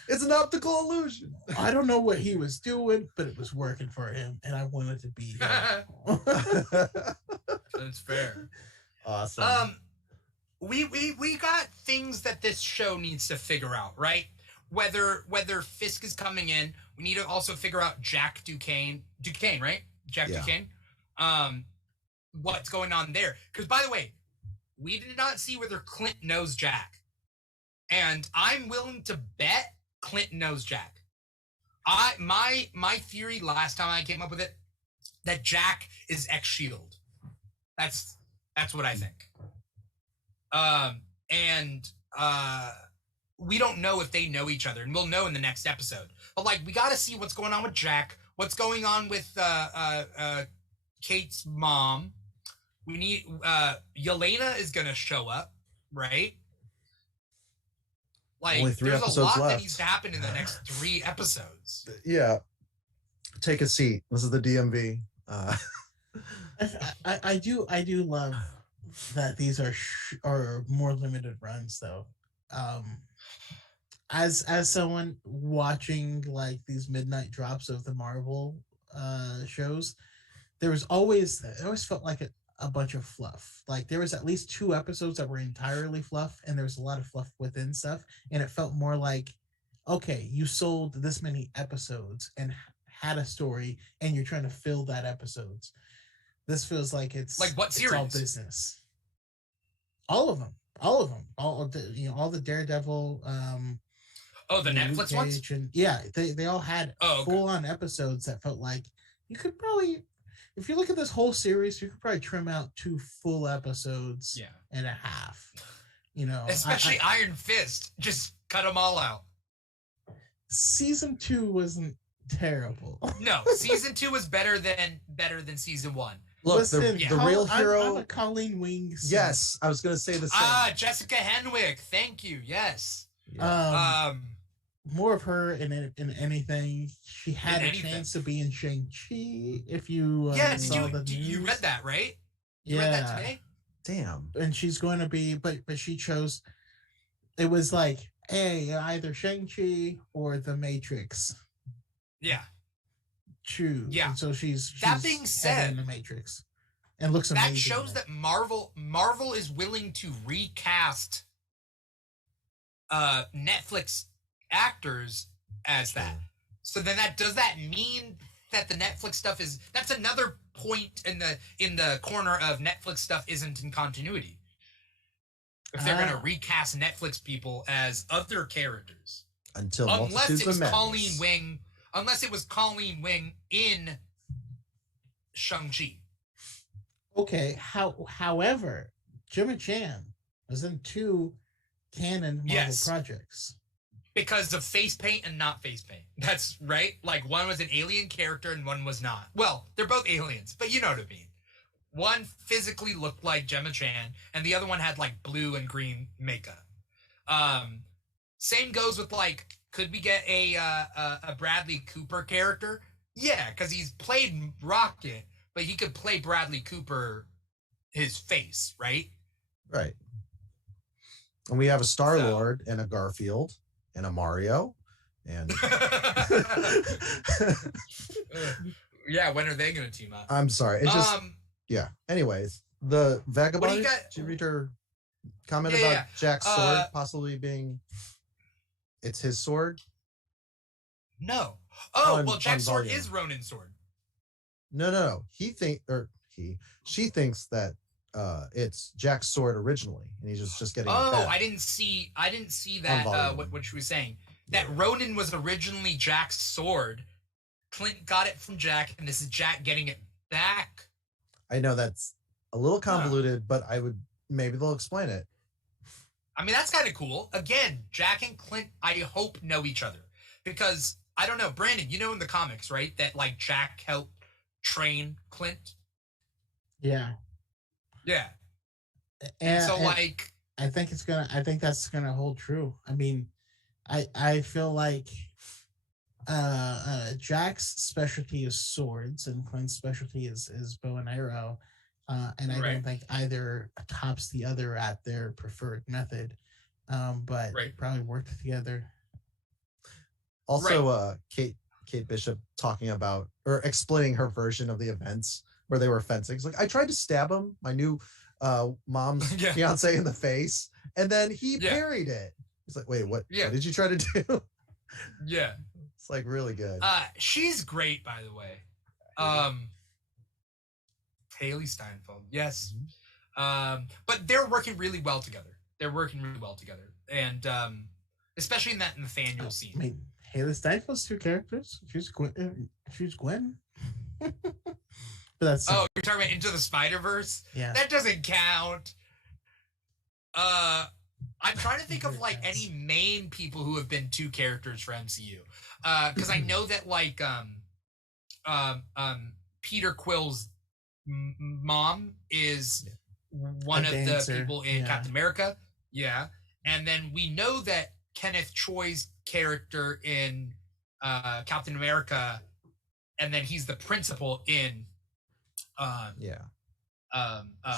It's an optical illusion. I don't know what he was doing, but it was working for him, and I wanted to be here. That's fair. Awesome. We got things that this show needs to figure out, right? Whether Fisk is coming in, we need to also figure out Jack Duquesne, right? Jack Duquesne. What's going on there? Because, by the way, we did not see whether Clint knows Jack, and I'm willing to bet Clint knows Jack. My theory last time I came up with it, that Jack is ex-Shield. That's what I think. We don't know if they know each other, and we'll know in the next episode. But, like, we got to see what's going on with Jack, what's going on with Kate's mom. We need Yelena is going to show up, right? Like, only 3 there's episodes a lot left. that needs to happen in the next 3 episodes. Yeah. Take a seat. This is the DMV. I do love that these are more limited runs, though. As someone watching like these midnight drops of the Marvel shows, it always felt like a bunch of fluff. Like, there was at least 2 episodes that were entirely fluff, and there was a lot of fluff within stuff, and it felt more like, okay, you sold this many episodes, and had a story and you're trying to fill that episodes. This feels like it's like what series? It's all business. All of them. All of the all the Daredevil. The Netflix ones. And, they all had full on episodes that felt like you could probably, if you look at this whole series, you could probably trim out 2 full episodes and a half. Especially Iron Fist, just cut them all out. Season 2 wasn't terrible. No, season 2 was better than season 1. Look, listen, the real hero. I'm a Colleen Wings. Yes, I was going to say the same. Jessica Henwick. Thank you. Yes. Yeah. More of her in anything. She had a chance to be in Shang-Chi. If you saw the news. You read that, right? You read that today? Damn. And she's going to be, but she chose. It was like, hey, either Shang-Chi or The Matrix. Yeah. Choose. Yeah. And so she's that being said, in The Matrix, and looks amazing. That shows that Marvel is willing to recast Netflix actors as that. So then does that mean that the Netflix stuff that's another point in the corner of Netflix stuff isn't in continuity. If they're gonna recast Netflix people as other characters. Unless it was Colleen Wing in Shang-Chi. Okay, however, Gemma Chan was in 2 canon Marvel projects. Because of face paint and not face paint. That's right. Like one was an alien character and one was not. Well, they're both aliens, but you know what I mean. One physically looked like Gemma Chan, and the other one had like blue and green makeup. Same goes with like, could we get a Bradley Cooper character? Yeah, because he's played Rocket, but he could play Bradley Cooper, his face, right? Right. And we have a Star-Lord and a Garfield and a Mario and yeah, when are they gonna team up? I'm sorry. It's just anyways, the Vagabond, did you read her comment about Jack's sword possibly being it's his sword? No. Jack's sword is Ronin's sword. No. She thinks that it's Jack's sword originally, and he's just getting. I didn't see that. What she was saying, that Ronin was originally Jack's sword. Clint got it from Jack, and this is Jack getting it back. I know that's a little convoluted, but maybe they'll explain it. I mean, that's kind of cool. Again, Jack and Clint, I hope, know each other, because I don't know, Brandon. You know in the comics, right? That like Jack helped train Clint. Yeah. Yeah. And so like I think that's gonna hold true. I mean, I feel like Jack's specialty is swords and Clint's specialty is bow and arrow. And I don't think either tops the other at their preferred method. But probably work together. Also Kate Bishop talking about or explaining her version of the events where they were fencing. It's like, I tried to stab him, my new mom's fiance, in the face, and then he parried it. He's like, wait, what did you try to do? Yeah. It's like really good. She's great, by the way. Haley Steinfeld, yes. But they're working really well together. And especially in that Nathaniel scene. I mean, Haley Steinfeld's 2 characters. She's Gwen. But that's you're talking about Into the Spider-Verse? Yeah. That doesn't count. I'm trying to think of like any main people who have been 2 characters for MCU. Because I know that like Peter Quill's mom is one of the people in Captain America. Yeah. And then we know that Kenneth Choi's character in Captain America, and then he's the principal in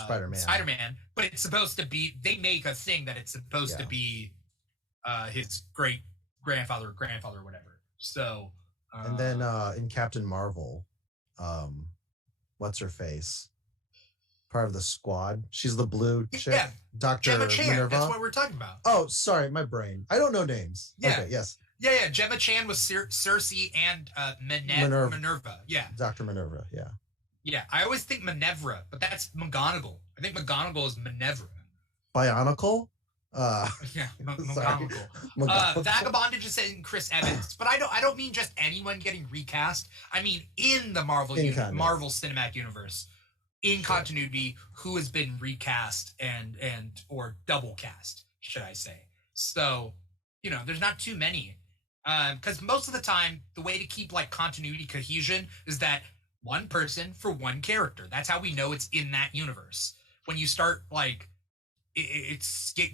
Spider-Man, but it's supposed to be, they make a thing that it's supposed to be his great grandfather or whatever. So and then in Captain Marvel, what's her face? Part of the squad. She's the blue chick. Yeah. Dr. Gemma Chan. Minerva. That's what we're talking about. Oh, sorry, my brain. I don't know names. Yeah. Okay, yes. Yeah. Gemma Chan was Cersei and Minerva. Yeah. Dr. Minerva. Yeah. Yeah. I always think Minerva, but that's McGonagall. I think McGonagall is Minerva. Bionicle. Yeah, Sorry. McGonagall. Vagabondage is saying Chris Evans, but I don't mean just anyone getting recast. I mean in the Marvel Cinematic Universe, in continuity, who has been recast and or double cast, should I say? So, there's not too many, because most of the time the way to keep like continuity cohesion is that one person for one character. That's how we know it's in that universe. When you start like it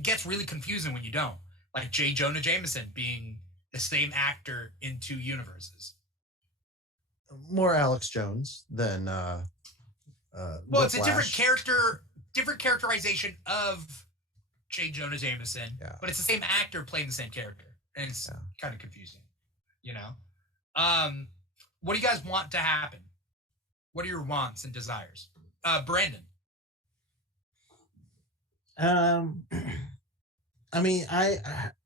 gets really confusing when you don't. Like J. Jonah Jameson being the same actor in two universes. More Alex Jones than well, Whiplash. It's a different characterization of J. Jonah Jameson, but it's the same actor playing the same character, and it's kind of confusing. What do you guys want to happen? What are your wants and desires? Brandon. I mean,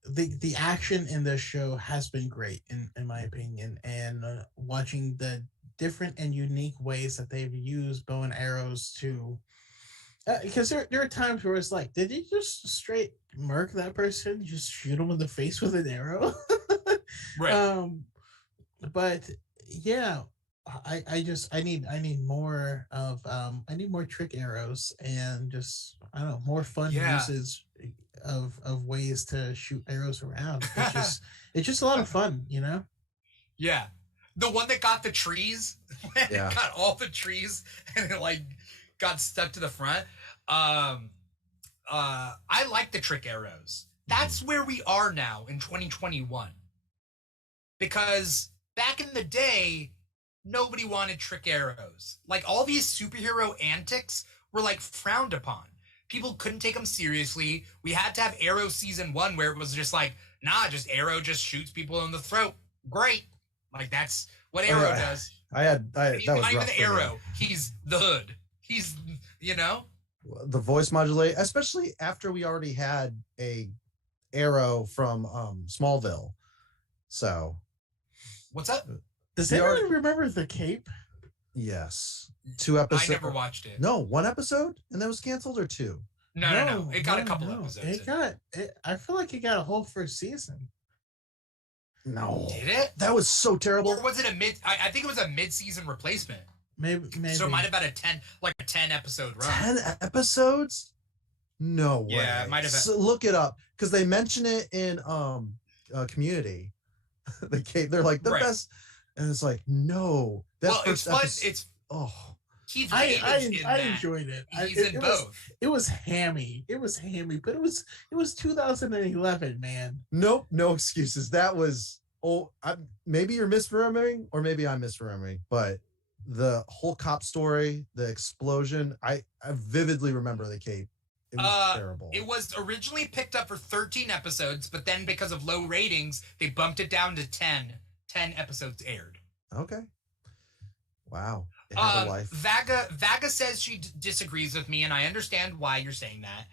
the action in this show has been great in my opinion, and watching the different and unique ways that they've used bow and arrows to, because there are times where it's like, did you just straight murk that person, just shoot him in the face with an arrow? Right. But yeah, I need more of I need more trick arrows, and just, I don't know, more fun uses of ways to shoot arrows around. It's just a lot of fun, Yeah. The one that got the trees, it got all the trees and it like got stuck to the front. I like the trick arrows. That's where we are now in 2021. Because back in the day, nobody wanted trick arrows. Like all these superhero antics were like frowned upon. People couldn't take them seriously. We had to have Arrow season 1 where it was just like, nah, just Arrow just shoots people in the throat. Great. Like that's what Arrow does. He's that was not rough even the Arrow. He's the Hood. He's, the voice modulate, especially after we already had a Arrow from Smallville. So what's up? Does anyone remember the Cape? Yes. 2 episodes. I never watched it. No, 1 episode, and that was canceled, or 2? No. It got a couple episodes. I feel like it got a whole first season. No. Did it? That was so terrible. Or was it I think it was a mid-season replacement. Maybe. So it might have been a 10 episode run. 10 episodes? No way. Yeah, it might have been. So look it up, because they mention it in Community. They're like the best, and it's like, no. It's fun. It's I enjoyed it. He's in both. It was hammy, but it was 2011, man. Nope, no excuses. That was maybe you're misremembering, or maybe I'm misremembering, but the whole cop story, the explosion, I vividly remember the Cape. It was terrible. It was originally picked up for 13 episodes, but then because of low ratings, they bumped it down to 10. 10 episodes aired. Okay. Wow. It had a life. Vaga says she disagrees with me, and I understand why you're saying that.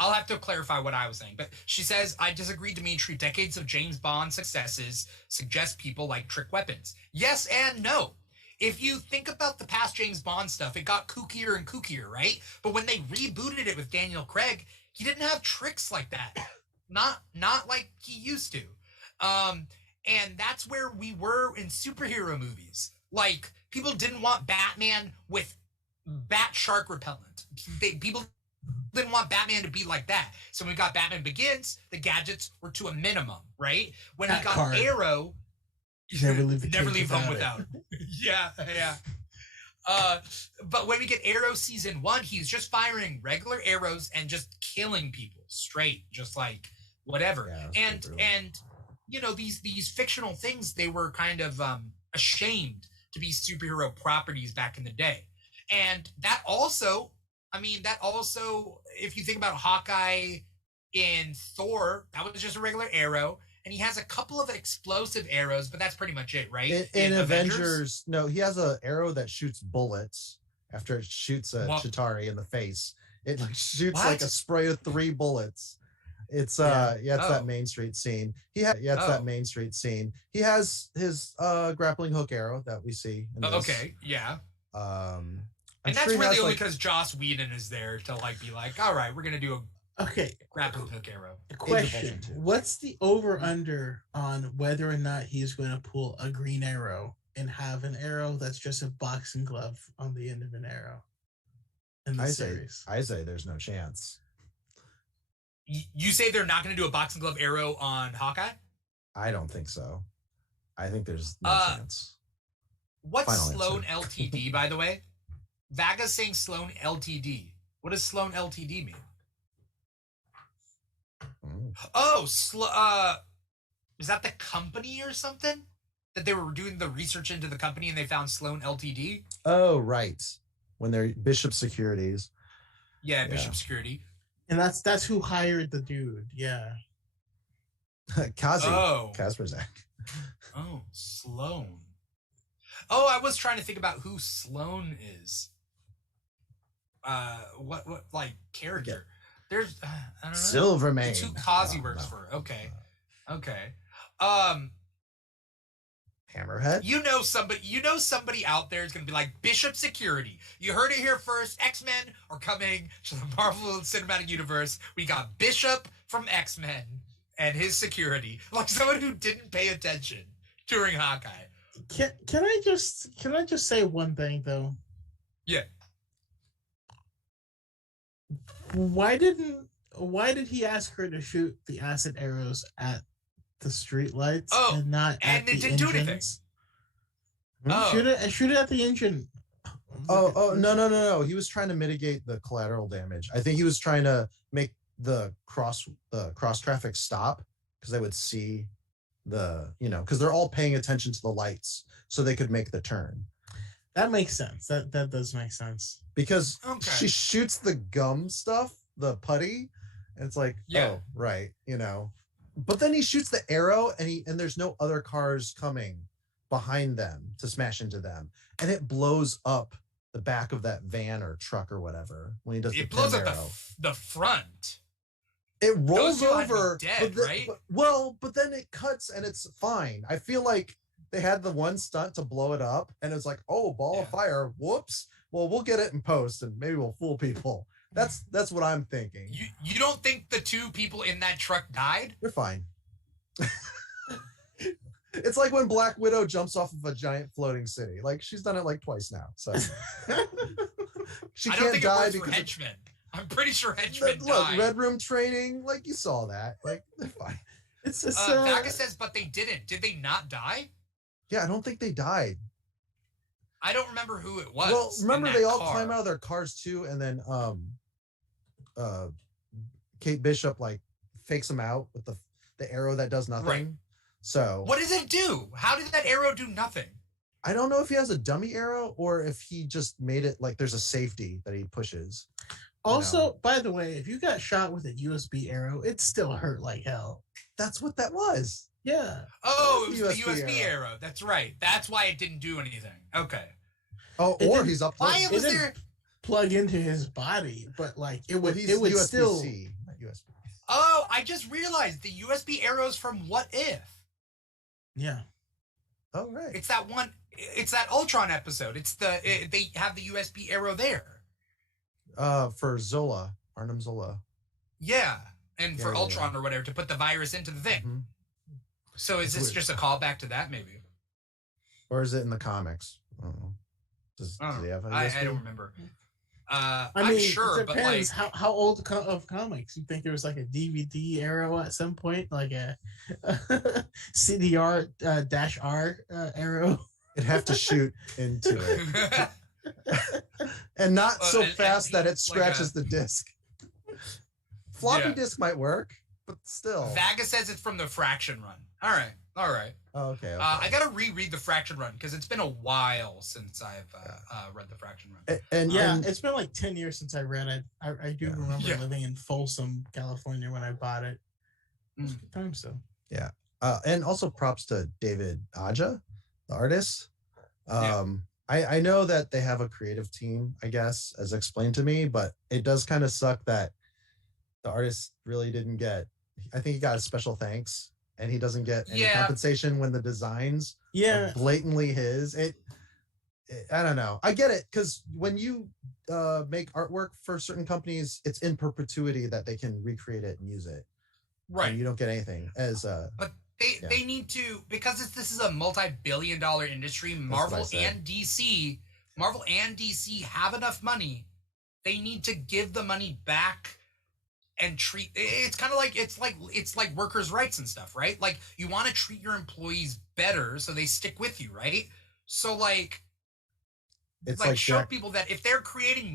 I'll have to clarify what I was saying, but she says, I disagree, Dimitri. Decades of James Bond successes suggest people like trick weapons. Yes and no. If you think about the past James Bond stuff, it got kookier and kookier, right? But when they rebooted it with Daniel Craig, he didn't have tricks like that. Not like he used to. And that's where we were in superhero movies. Like, people didn't want Batman with bat shark repellent. People didn't want Batman to be like that. So when we got Batman Begins, the gadgets were to a minimum, right? When we got Arrow, never leave home without it. Yeah. But when we get Arrow season 1, he's just firing regular arrows and just killing people straight, just like whatever. Yeah, and these fictional things, they were kind of ashamed to be superhero properties back in the day. And that also, if you think about Hawkeye in Thor, that was just a regular arrow. And he has a couple of explosive arrows, but that's pretty much it, right? In Avengers, no, he has an arrow that shoots bullets after it shoots Chitauri in the face. It like shoots like a spray of 3 bullets. It's it's Oh. that Main Street scene. It's that Main Street scene. He has his grappling hook arrow that we see in this. Okay, yeah. I'm And that's sure he really has, only like, because Joss Whedon is there to like be like, all right, we're gonna do a Okay, grappling hook arrow. question: what's the over under on whether or not he's going to pull a green arrow and have an arrow that's just a boxing glove on the end of an arrow in the series? I say there's no chance. You say they're not going to do a boxing glove arrow on Hawkeye? I don't think so. I think there's no chance. What's Sloan LTD, by the way? Vaga's saying Sloan LTD. What does Sloan LTD mean? Oh, is that the company or something? That they were doing the research into the company and they found Sloan LTD? Oh, right. When they're Bishop Securities. Yeah, Bishop Security. And that's who hired the dude. Yeah. Kasperzak. Oh, Sloan. Oh, I was trying to think about who Sloan is. What like character? There's I don't know. Silvermane. It's who Kazi works for. Okay. Hammerhead. You know somebody out there is going to be like Bishop Security. You heard it here first. X-Men are coming to the Marvel Cinematic Universe. We got Bishop from X-Men and his security. Like someone who didn't pay attention during Hawkeye. Can I just say one thing though? Yeah. Why did he ask her to shoot the acid arrows at the street lights and not at the engines? And it didn't do anything. Shoot it at the engine. No. He was trying to mitigate the collateral damage. I think he was trying to make the cross traffic stop because they would see because they're all paying attention to the lights so they could make the turn. That makes sense. That does make sense. Because she shoots the gum stuff, the putty, and it's like, oh, right, But then he shoots the arrow and there's no other cars coming behind them to smash into them. And it blows up the back of that van or truck or whatever when he does the blows up arrow. the front. It rolls over, dead, right? But then it cuts and it's fine. I feel like they had the one stunt to blow it up and it's like, oh, ball of fire. Whoops. Well, we'll get it in post and maybe we'll fool people. That's what I'm thinking. You don't think the two people in that truck died? They're fine. It's like when Black Widow jumps off of a giant floating city. Like she's done it like twice now. So she can't die because henchmen. I'm pretty sure henchmen died. Red Room training, like you saw that. Like they're fine. It's just Vaga says, but they didn't. Did they not die? Yeah, I don't think they died. I don't remember who it was. Well, remember they all climb out of their cars too, and then Kate Bishop like fakes them out with the arrow that does nothing. Right. So what does it do? How did that arrow do nothing? I don't know if he has a dummy arrow or if he just made it like there's a safety that he pushes. Also, by the way, if you got shot with a USB arrow, it still hurt like hell. That's what that was. Yeah. Oh, it was the USB arrow. That's right. That's why it didn't do anything. Okay. Oh, or he's up. Why was there plug into his body? But like it would USB-C, still. not USB. Oh, I just realized the USB arrows from What If. Yeah. Oh right. It's that one. It's that Ultron episode. They have the USB arrow there. For Zola, Arnim Zola. Yeah, and for Ultron or whatever to put the virus into the thing. Mm-hmm. So is this just a callback to that, maybe? Or is it in the comics? I don't know. Does he have I don't remember. I'm sure, it depends. But like, how old of comics? You think there was like a DVD arrow at some point, like a CDR -R arrow? It'd have to shoot into it, and not so fast that it scratches the disc. Floppy disk might work, but still. Vaga says it's from the Fraction run. All right. Oh, okay. I gotta reread the Fraction run because it's been a while since I've read the Fraction run. And it's been like 10 years since I read it. I do remember living in Folsom, California when I bought it. It was a good time, so. Yeah. And also props to David Aja, the artist. I know that they have a creative team, I guess, as explained to me, but it does kind of suck that the artist really didn't get I think he got a special thanks, and he doesn't get any Yeah. compensation when the designs Yeah, are blatantly his. I don't know. I get it, because when you make artwork for certain companies, it's in perpetuity that they can recreate it and use it. Right. And you don't get anything as But they need to, because this is a multi-billion-dollar industry. Marvel and DC have enough money. They need to give the money back and treat. It's kind of like it's like workers' rights and stuff, right? Like, you want to treat your employees better so they stick with you, right? So it's like like show Jack, people that if they're creating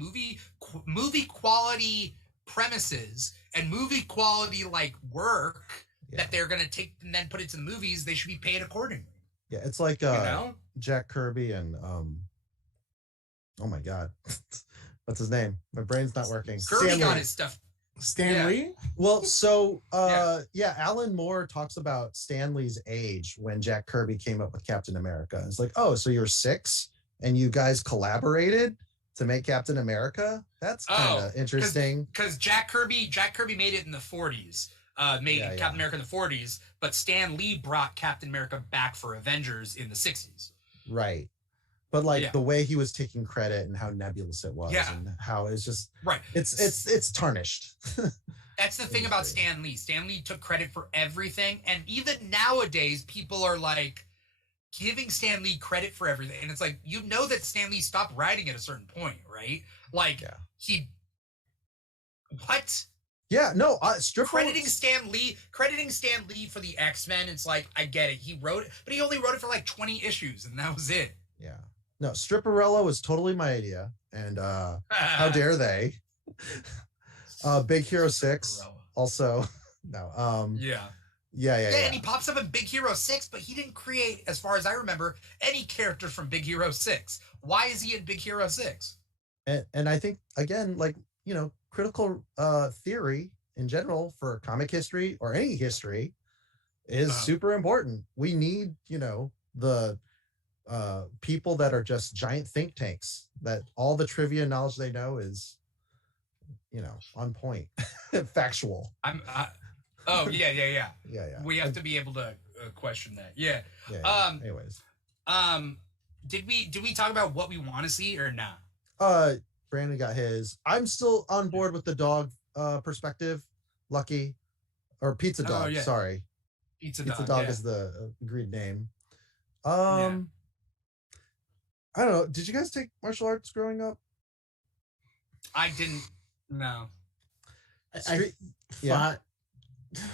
movie quality premises and movie quality like work that they're gonna take and then put it to the movies, they should be paid accordingly. yeah, it's like You know? Jack Kirby and oh my god, what's his name? My brain's not working. Kirby Stan got Lee. his stuff. Stan Lee. Well, so Alan Moore talks about Stan Lee's age when Jack Kirby came up with Captain America. It's like, oh, so you're 6 and you guys collaborated to make Captain America? That's kind of interesting. Because Jack Kirby made it in the 40s. Captain America in the 40s, but Stan Lee brought Captain America back for Avengers in the 60s. Right. But like the way he was taking credit and how nebulous it was and how it's just it's tarnished. That's the thing about Stan Lee. Stan Lee took credit for everything, and even nowadays people are like giving Stan Lee credit for everything. And it's like, you know that Stan Lee stopped writing at a certain point, right? Like he what? Yeah, no, crediting Stan Lee for the X-Men, it's like, I get it. He wrote it, but he only wrote it for like 20 issues and that was it. Yeah. No, Stripperella was totally my idea, and how dare they? Big Hero 6 also. No. Yeah. And he pops up in Big Hero 6, but he didn't create, as far as I remember, any characters from Big Hero 6. Why is he in Big Hero 6? And I think, again, like, you know, critical theory in general for comic history or any history is super important. We need, you know, the people that are just giant think tanks, that all the trivia knowledge they know is, you know, on point, factual. Yeah. We have to be able to question that. Anyways, did we talk about what we want to see or not? Brandon got his. I'm still on board with the dog perspective. Lucky, or Pizza Dog. Sorry, Pizza Dog is the agreed name. I don't know. Did you guys take martial arts growing up? I didn't. No. I fought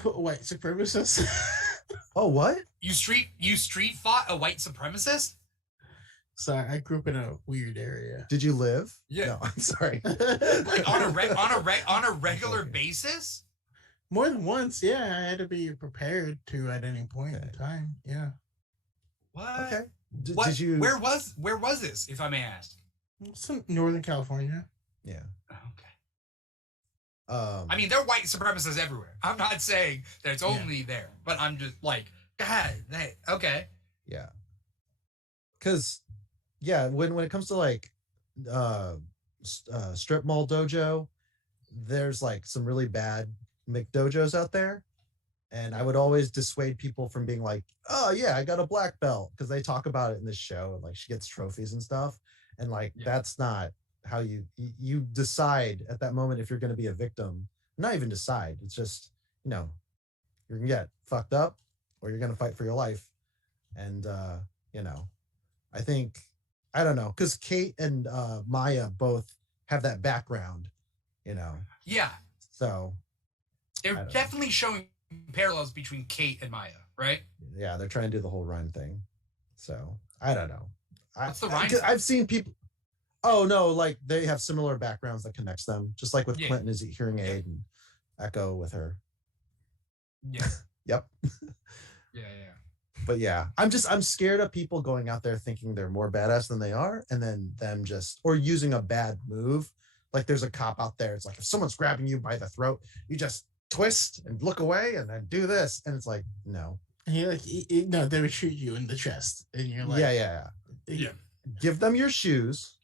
white supremacists. Oh, what? You street fought a white supremacist? Sorry, I grew up in a weird area. Did you live? Yeah. No, I'm sorry. Like on a regular basis? More than once, yeah. I had to be prepared to at any point in time. Yeah. What? Okay. Did you? Where was this, if I may ask? It's in Northern California. Yeah. Okay. I mean, there are white supremacists everywhere. I'm not saying that it's only there, but I'm just like, God, okay. Yeah. Because, when it comes to like strip mall dojo, there's like some really bad McDojos out there. And I would always dissuade people from being like, oh, yeah, I got a black belt, because they talk about it in this show and like she gets trophies and stuff. And like, that's not how you decide at that moment if you're going to be a victim. Not even decide. It's just, you know, you're going to get fucked up or you're going to fight for your life. And, you know, I think, I don't know, because Kate and Maya both have that background, you know. Yeah. So they're definitely showing parallels between Kate and Maya, right? Yeah, they're trying to do the whole rhyme thing. So I don't know. What's the rhyme? I've seen people. Oh no, like they have similar backgrounds that connects them, just like with Clinton is hearing aid and Echo with her. Yeah. Yep. Yeah. But yeah, I'm scared of people going out there thinking they're more badass than they are, and then them just or using a bad move. Like there's a cop out there. It's like if someone's grabbing you by the throat, you just twist and look away and then do this, and it's like no. And you're like, no, they would shoot you in the chest, and you're like, yeah. Give them your shoes,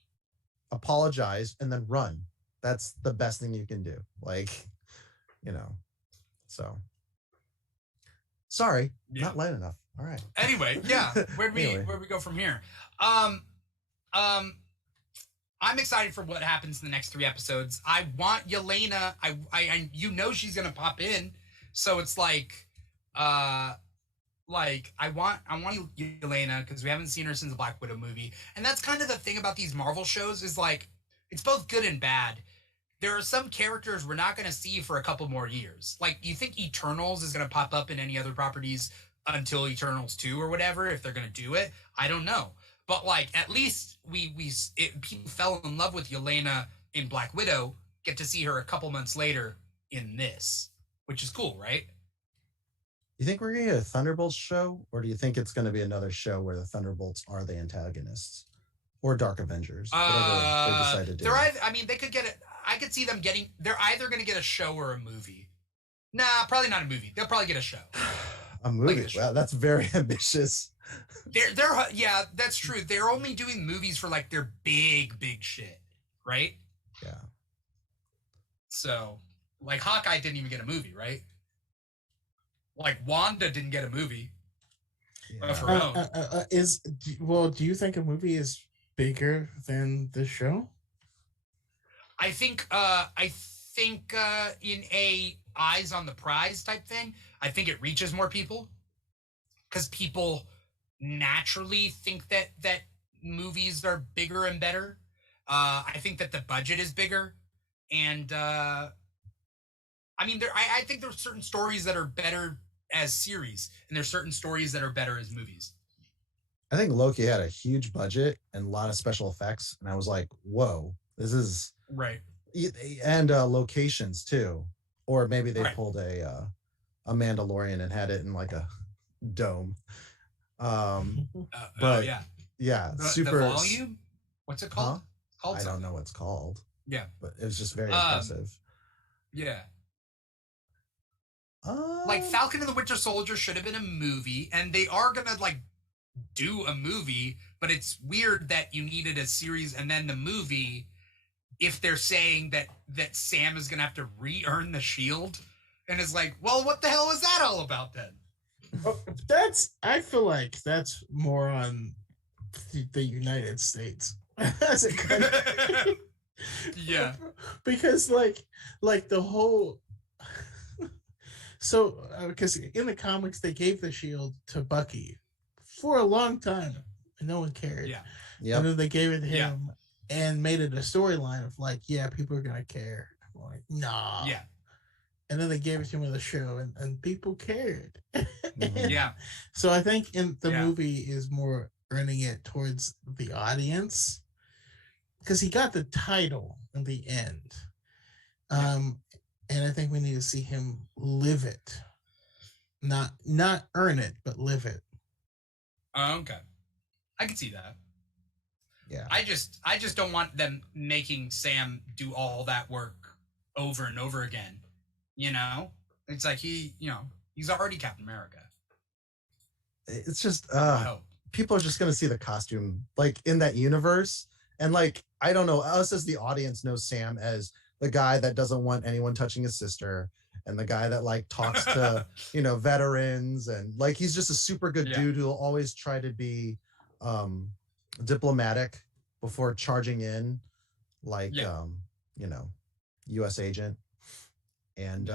apologize, and then run. That's the best thing you can do. Like, you know, so Sorry, Yeah. not light enough. All right. Anyway, yeah. Where Anyway. we go from here? I'm excited for what happens in the next 3 episodes. I want Yelena. I she's gonna pop in, so it's like I want Yelena because we haven't seen her since the Black Widow movie, and that's kind of the thing about these Marvel shows is like it's both good and bad. There are some characters we're not going to see for a couple more years. Like, do you think Eternals is going to pop up in any other properties until Eternals 2 or whatever? If they're going to do it, I don't know. But like, at least people fell in love with Yelena in Black Widow. Get to see her a couple months later in this, which is cool, right? You think we're going to get a Thunderbolts show, or do you think it's going to be another show where the Thunderbolts are the antagonists, or Dark Avengers? Whatever they decide to do. They could get it. I could see them getting. They're either going to get a show or a movie. Nah, probably not a movie. They'll probably get a show. A movie? Wow, that's very ambitious. Yeah, that's true. They're only doing movies for like their big shit, right? Yeah. So, like Hawkeye didn't even get a movie, right? Like Wanda didn't get a movie of her own. Do you think a movie is bigger than the show? I think in a eyes on the prize type thing, I think it reaches more people because people naturally think that movies are bigger and better. I think that the budget is bigger, and I think there's certain stories that are better as series, and there's certain stories that are better as movies. I think Loki had a huge budget and a lot of special effects, and I was like, "Whoa, this is right." And locations too, or maybe they pulled a Mandalorian and had it in like a dome. But super. The volume. What's it called? Huh? I don't know what it's called. Yeah, but it was just very impressive. Yeah. Like Falcon and the Winter Soldier should have been a movie, and they are gonna like do a movie, but it's weird that you needed a series and then the movie if they're saying that Sam is gonna have to re-earn the shield, and it's like, well, what the hell is that all about then? I feel like that's more on the United States as a country. Yeah, because like the whole because in the comics they gave the shield to Bucky for a long time and no one cared. Yeah. And then they gave it to him and made it a storyline of like, yeah, people are gonna care. I'm like, nah. Yeah. And then they gave it to him in the show and people cared. Yeah. So I think in the movie is more earning it towards the audience because he got the title in the end. And I think we need to see him live it. Not earn it, but live it. Okay. I can see that. Yeah. I just don't want them making Sam do all that work over and over again. You know? It's like he's already Captain America. It's just people are just gonna see the costume like in that universe. And like, I don't know, us as the audience know Sam as the guy that doesn't want anyone touching his sister, and the guy that like talks to veterans, and like he's just a super good dude who'll always try to be diplomatic before charging in, like U.S. agent, and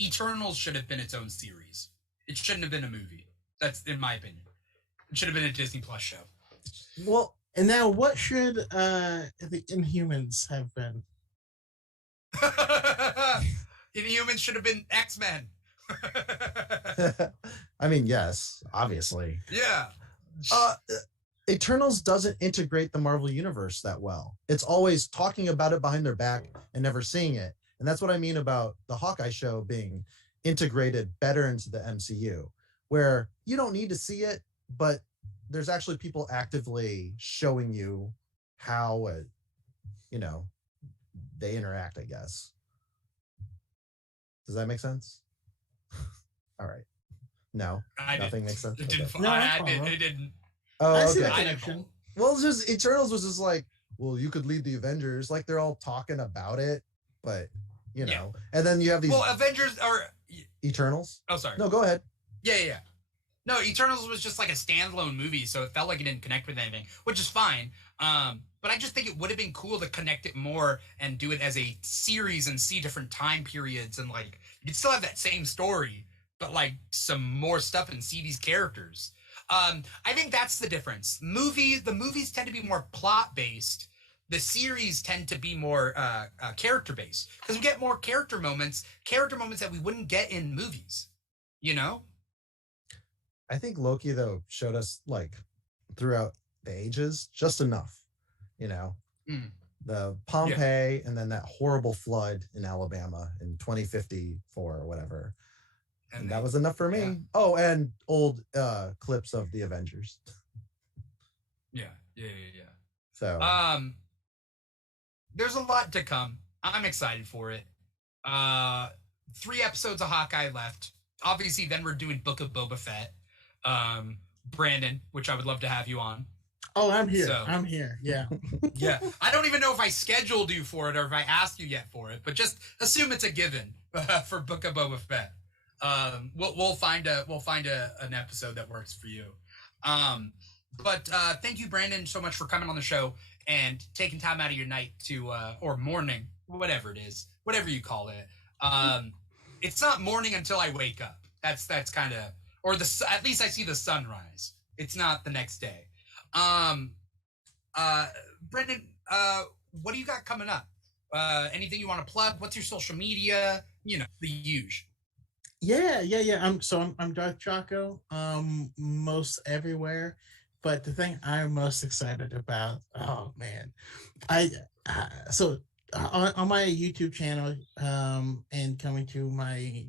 Eternals should have been its own series. It shouldn't have been a movie. That's in my opinion. It should have been a Disney Plus show. Well, and now what should the Inhumans have been? Inhumans should have been X-Men. I mean, yes, obviously. Yeah. Eternals doesn't integrate the Marvel universe that well. It's always talking about it behind their back and never seeing it. And that's what I mean about the Hawkeye show being integrated better into the MCU, where you don't need to see it, but there's actually people actively showing you how, they interact, I guess. Does that make sense? All right. No, nothing makes sense. It didn't. Okay. It didn't. Oh, I okay. see the connection. Well, it's just Eternals was just like, well, you could lead the Avengers. Like they're all talking about it, but you know. And then you have these Avengers or Eternals. Oh, sorry. No, go ahead. Yeah. No, Eternals was just like a standalone movie, so it felt like it didn't connect with anything, which is fine. But I just think it would have been cool to connect it more and do it as a series and see different time periods, and like you could still have that same story, but like some more stuff and see these characters. I think that's the difference. The movies tend to be more plot based. The series tend to be more character based, because we get more character moments that we wouldn't get in movies. You know. I think Loki, though, showed us, like, throughout the ages, just enough, you know. The Pompeii and then that horrible flood in Alabama in 2054 or whatever. And that was enough for me. Yeah. Oh, and old clips of the Avengers. Yeah. So there's a lot to come. I'm excited for it. 3 episodes of Hawkeye left. Obviously, then we're doing Book of Boba Fett. Brandon, which I would love to have you on. Oh, I'm here. I'm here. Yeah. Yeah. I don't even know if I scheduled you for it or if I asked you yet for it, but just assume it's a given for Book of Boba Fett. We'll find an episode that works for you. But thank you, Brandon, so much for coming on the show and taking time out of your night to or morning, whatever it is, whatever you call it. It's not morning until I wake up. That's kind of, or at least I see the sunrise. It's not the next day. Brendan, what do you got coming up? Anything you want to plug? What's your social media? You know, the usual. Yeah. I'm Darth Chaco, most everywhere. But the thing I'm most excited about, oh man, on my YouTube channel, and coming to my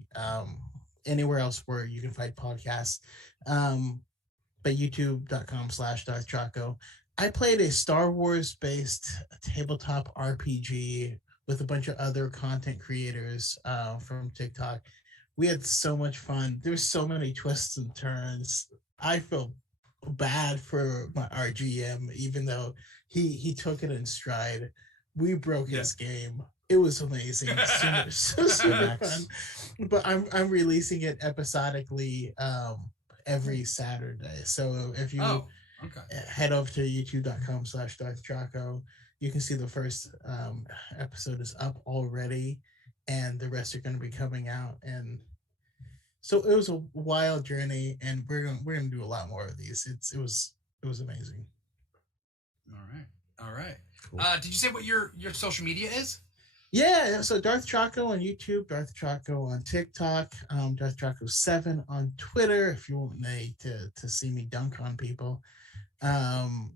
anywhere else where you can find podcasts, but youtube.com/Darth Chaco. I played a Star Wars based tabletop RPG with a bunch of other content creators from TikTok. We had so much fun. There's so many twists and turns. I feel bad for my RGM, even though he took it in stride. We broke his game. It was amazing. Super fun. But I'm releasing it episodically every Saturday. So if you head over to youtube.com/Darth Chaco, you can see the first episode is up already, and the rest are going to be coming out. And so it was a wild journey, and we're gonna do a lot more of these. It was amazing. All right. Cool. Did you say what your social media is? Yeah, so Darth Chaco on YouTube, Darth Chaco on TikTok, Darth Chaco 7 on Twitter if you want me to see me dunk on people. And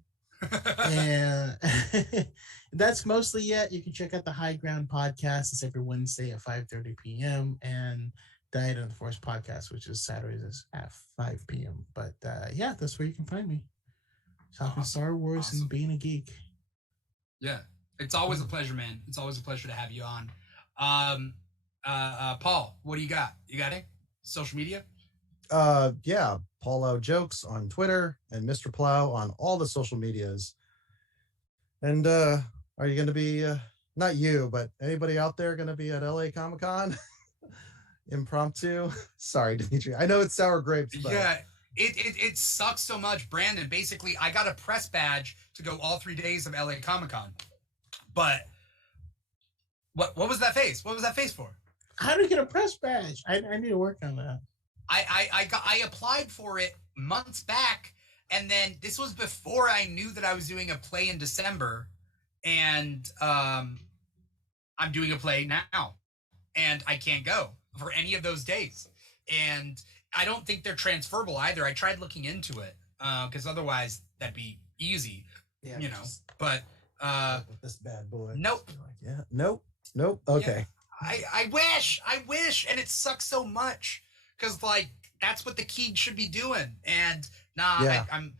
that's mostly it. You can check out the High Ground podcast. It's every Wednesday at 5:30 p.m. and Diet and the Force podcast, which is Saturdays at 5 p.m. But that's where you can find me. Talking Star Wars and being a geek. Yeah. It's always a pleasure, man. It's always a pleasure to have you on. Paul, what do you got? You got it? Social media? Yeah. Paulo Jokes on Twitter and Mr. Plow on all the social medias. And are you going to be, not you, but anybody out there going to be at LA Comic-Con? Impromptu? Sorry, Dimitri. I know it's sour grapes, but... Yeah. It sucks so much, Brandon. Basically, I got a press badge to go all 3 days of LA Comic-Con. But what was that face? What was that face for? How do you get a press badge? I need to work on that. I applied for it months back, and then this was before I knew that I was doing a play in December, and I'm doing a play now, and I can't go for any of those days, and I don't think they're transferable either. I tried looking into it because otherwise that'd be easy, but. With this bad boy. Nope. Yeah. Nope. Okay. Yeah. I wish, and it sucks so much because like that's what the kid should be doing. And I'm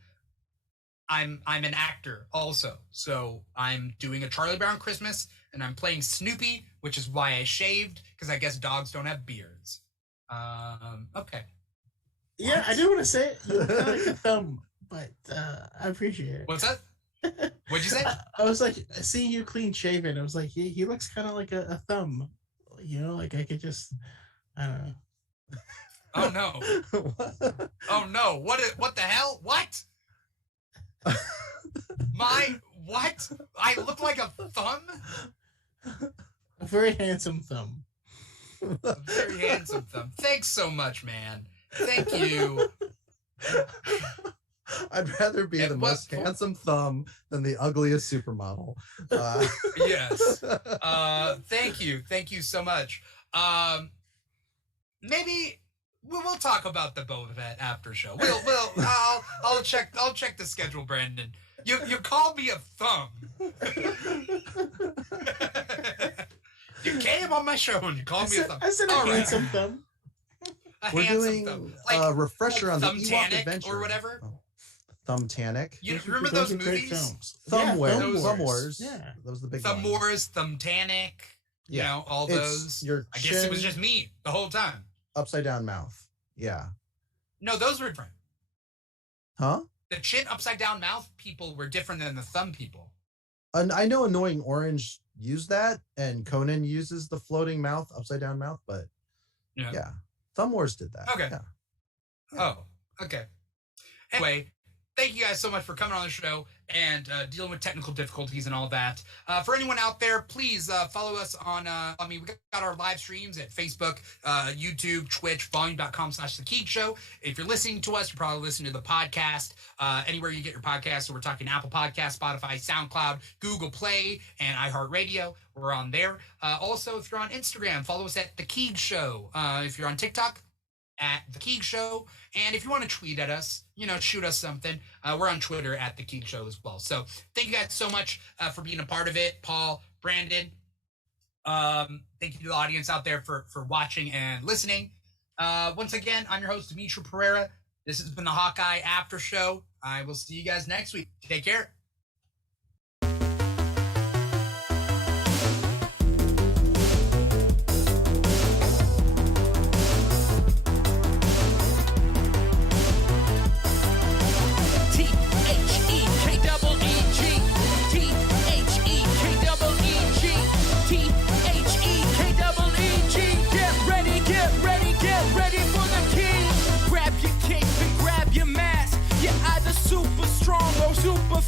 an actor also, so I'm doing a Charlie Brown Christmas, and I'm playing Snoopy, which is why I shaved because I guess dogs don't have beards. Okay. Yeah, what? I do want to say it. You look like a thumb, but I appreciate it. What's that? What'd you say? I was like, seeing you clean shaven, I was like, he looks kind of like a thumb. You know, like I could just, I don't know. Oh no! Oh no! What the hell? What? What? I look like a thumb? A very handsome thumb. A very handsome thumb. Thanks so much, man. Thank you. I'd rather be the most handsome thumb than the ugliest supermodel. Yes. Thank you. Thank you so much. Maybe we'll talk about the Boba Fett after show. I'll check the schedule, Brandon. You called me a thumb. You came on my show and you called me a thumb. I said a handsome thumb. We're doing a refresher on the Ewok Adventure or whatever. Oh. Thumbtanic. You remember those movies? Thumb Wars. Yeah. That was the big Thumb one. Wars, Thumbtanic. You know, all those. I guess it was just me the whole time. Upside down mouth. Yeah. No, those were different. Huh? The chin upside down mouth people were different than the thumb people. And I know Annoying Orange used that, and Conan uses the floating mouth, upside down mouth, but yeah. Thumb Wars did that. Okay. Yeah. Oh, okay. Anyway, thank you guys so much for coming on the show and dealing with technical difficulties and all that. For anyone out there, please follow us on, we got our live streams at Facebook, YouTube, Twitch, volume.com/thekeegshow. If you're listening to us, you're probably listening to the podcast anywhere you get your podcast. So we're talking Apple Podcasts, Spotify, SoundCloud, Google Play, and iHeartRadio. We're on there. Also, if you're on Instagram, follow us at The Keeg Show. If you're on TikTok, at The Keeg Show. And if you want to tweet at us, shoot us something. We're on Twitter at The Keeg Show as well. So thank you guys so much for being a part of it. Paul, Brandon, thank you to the audience out there for watching and listening. Once again, I'm your host, Dimitri Pereira. This has been the Hawkeye After Show. I will see you guys next week. Take care. Super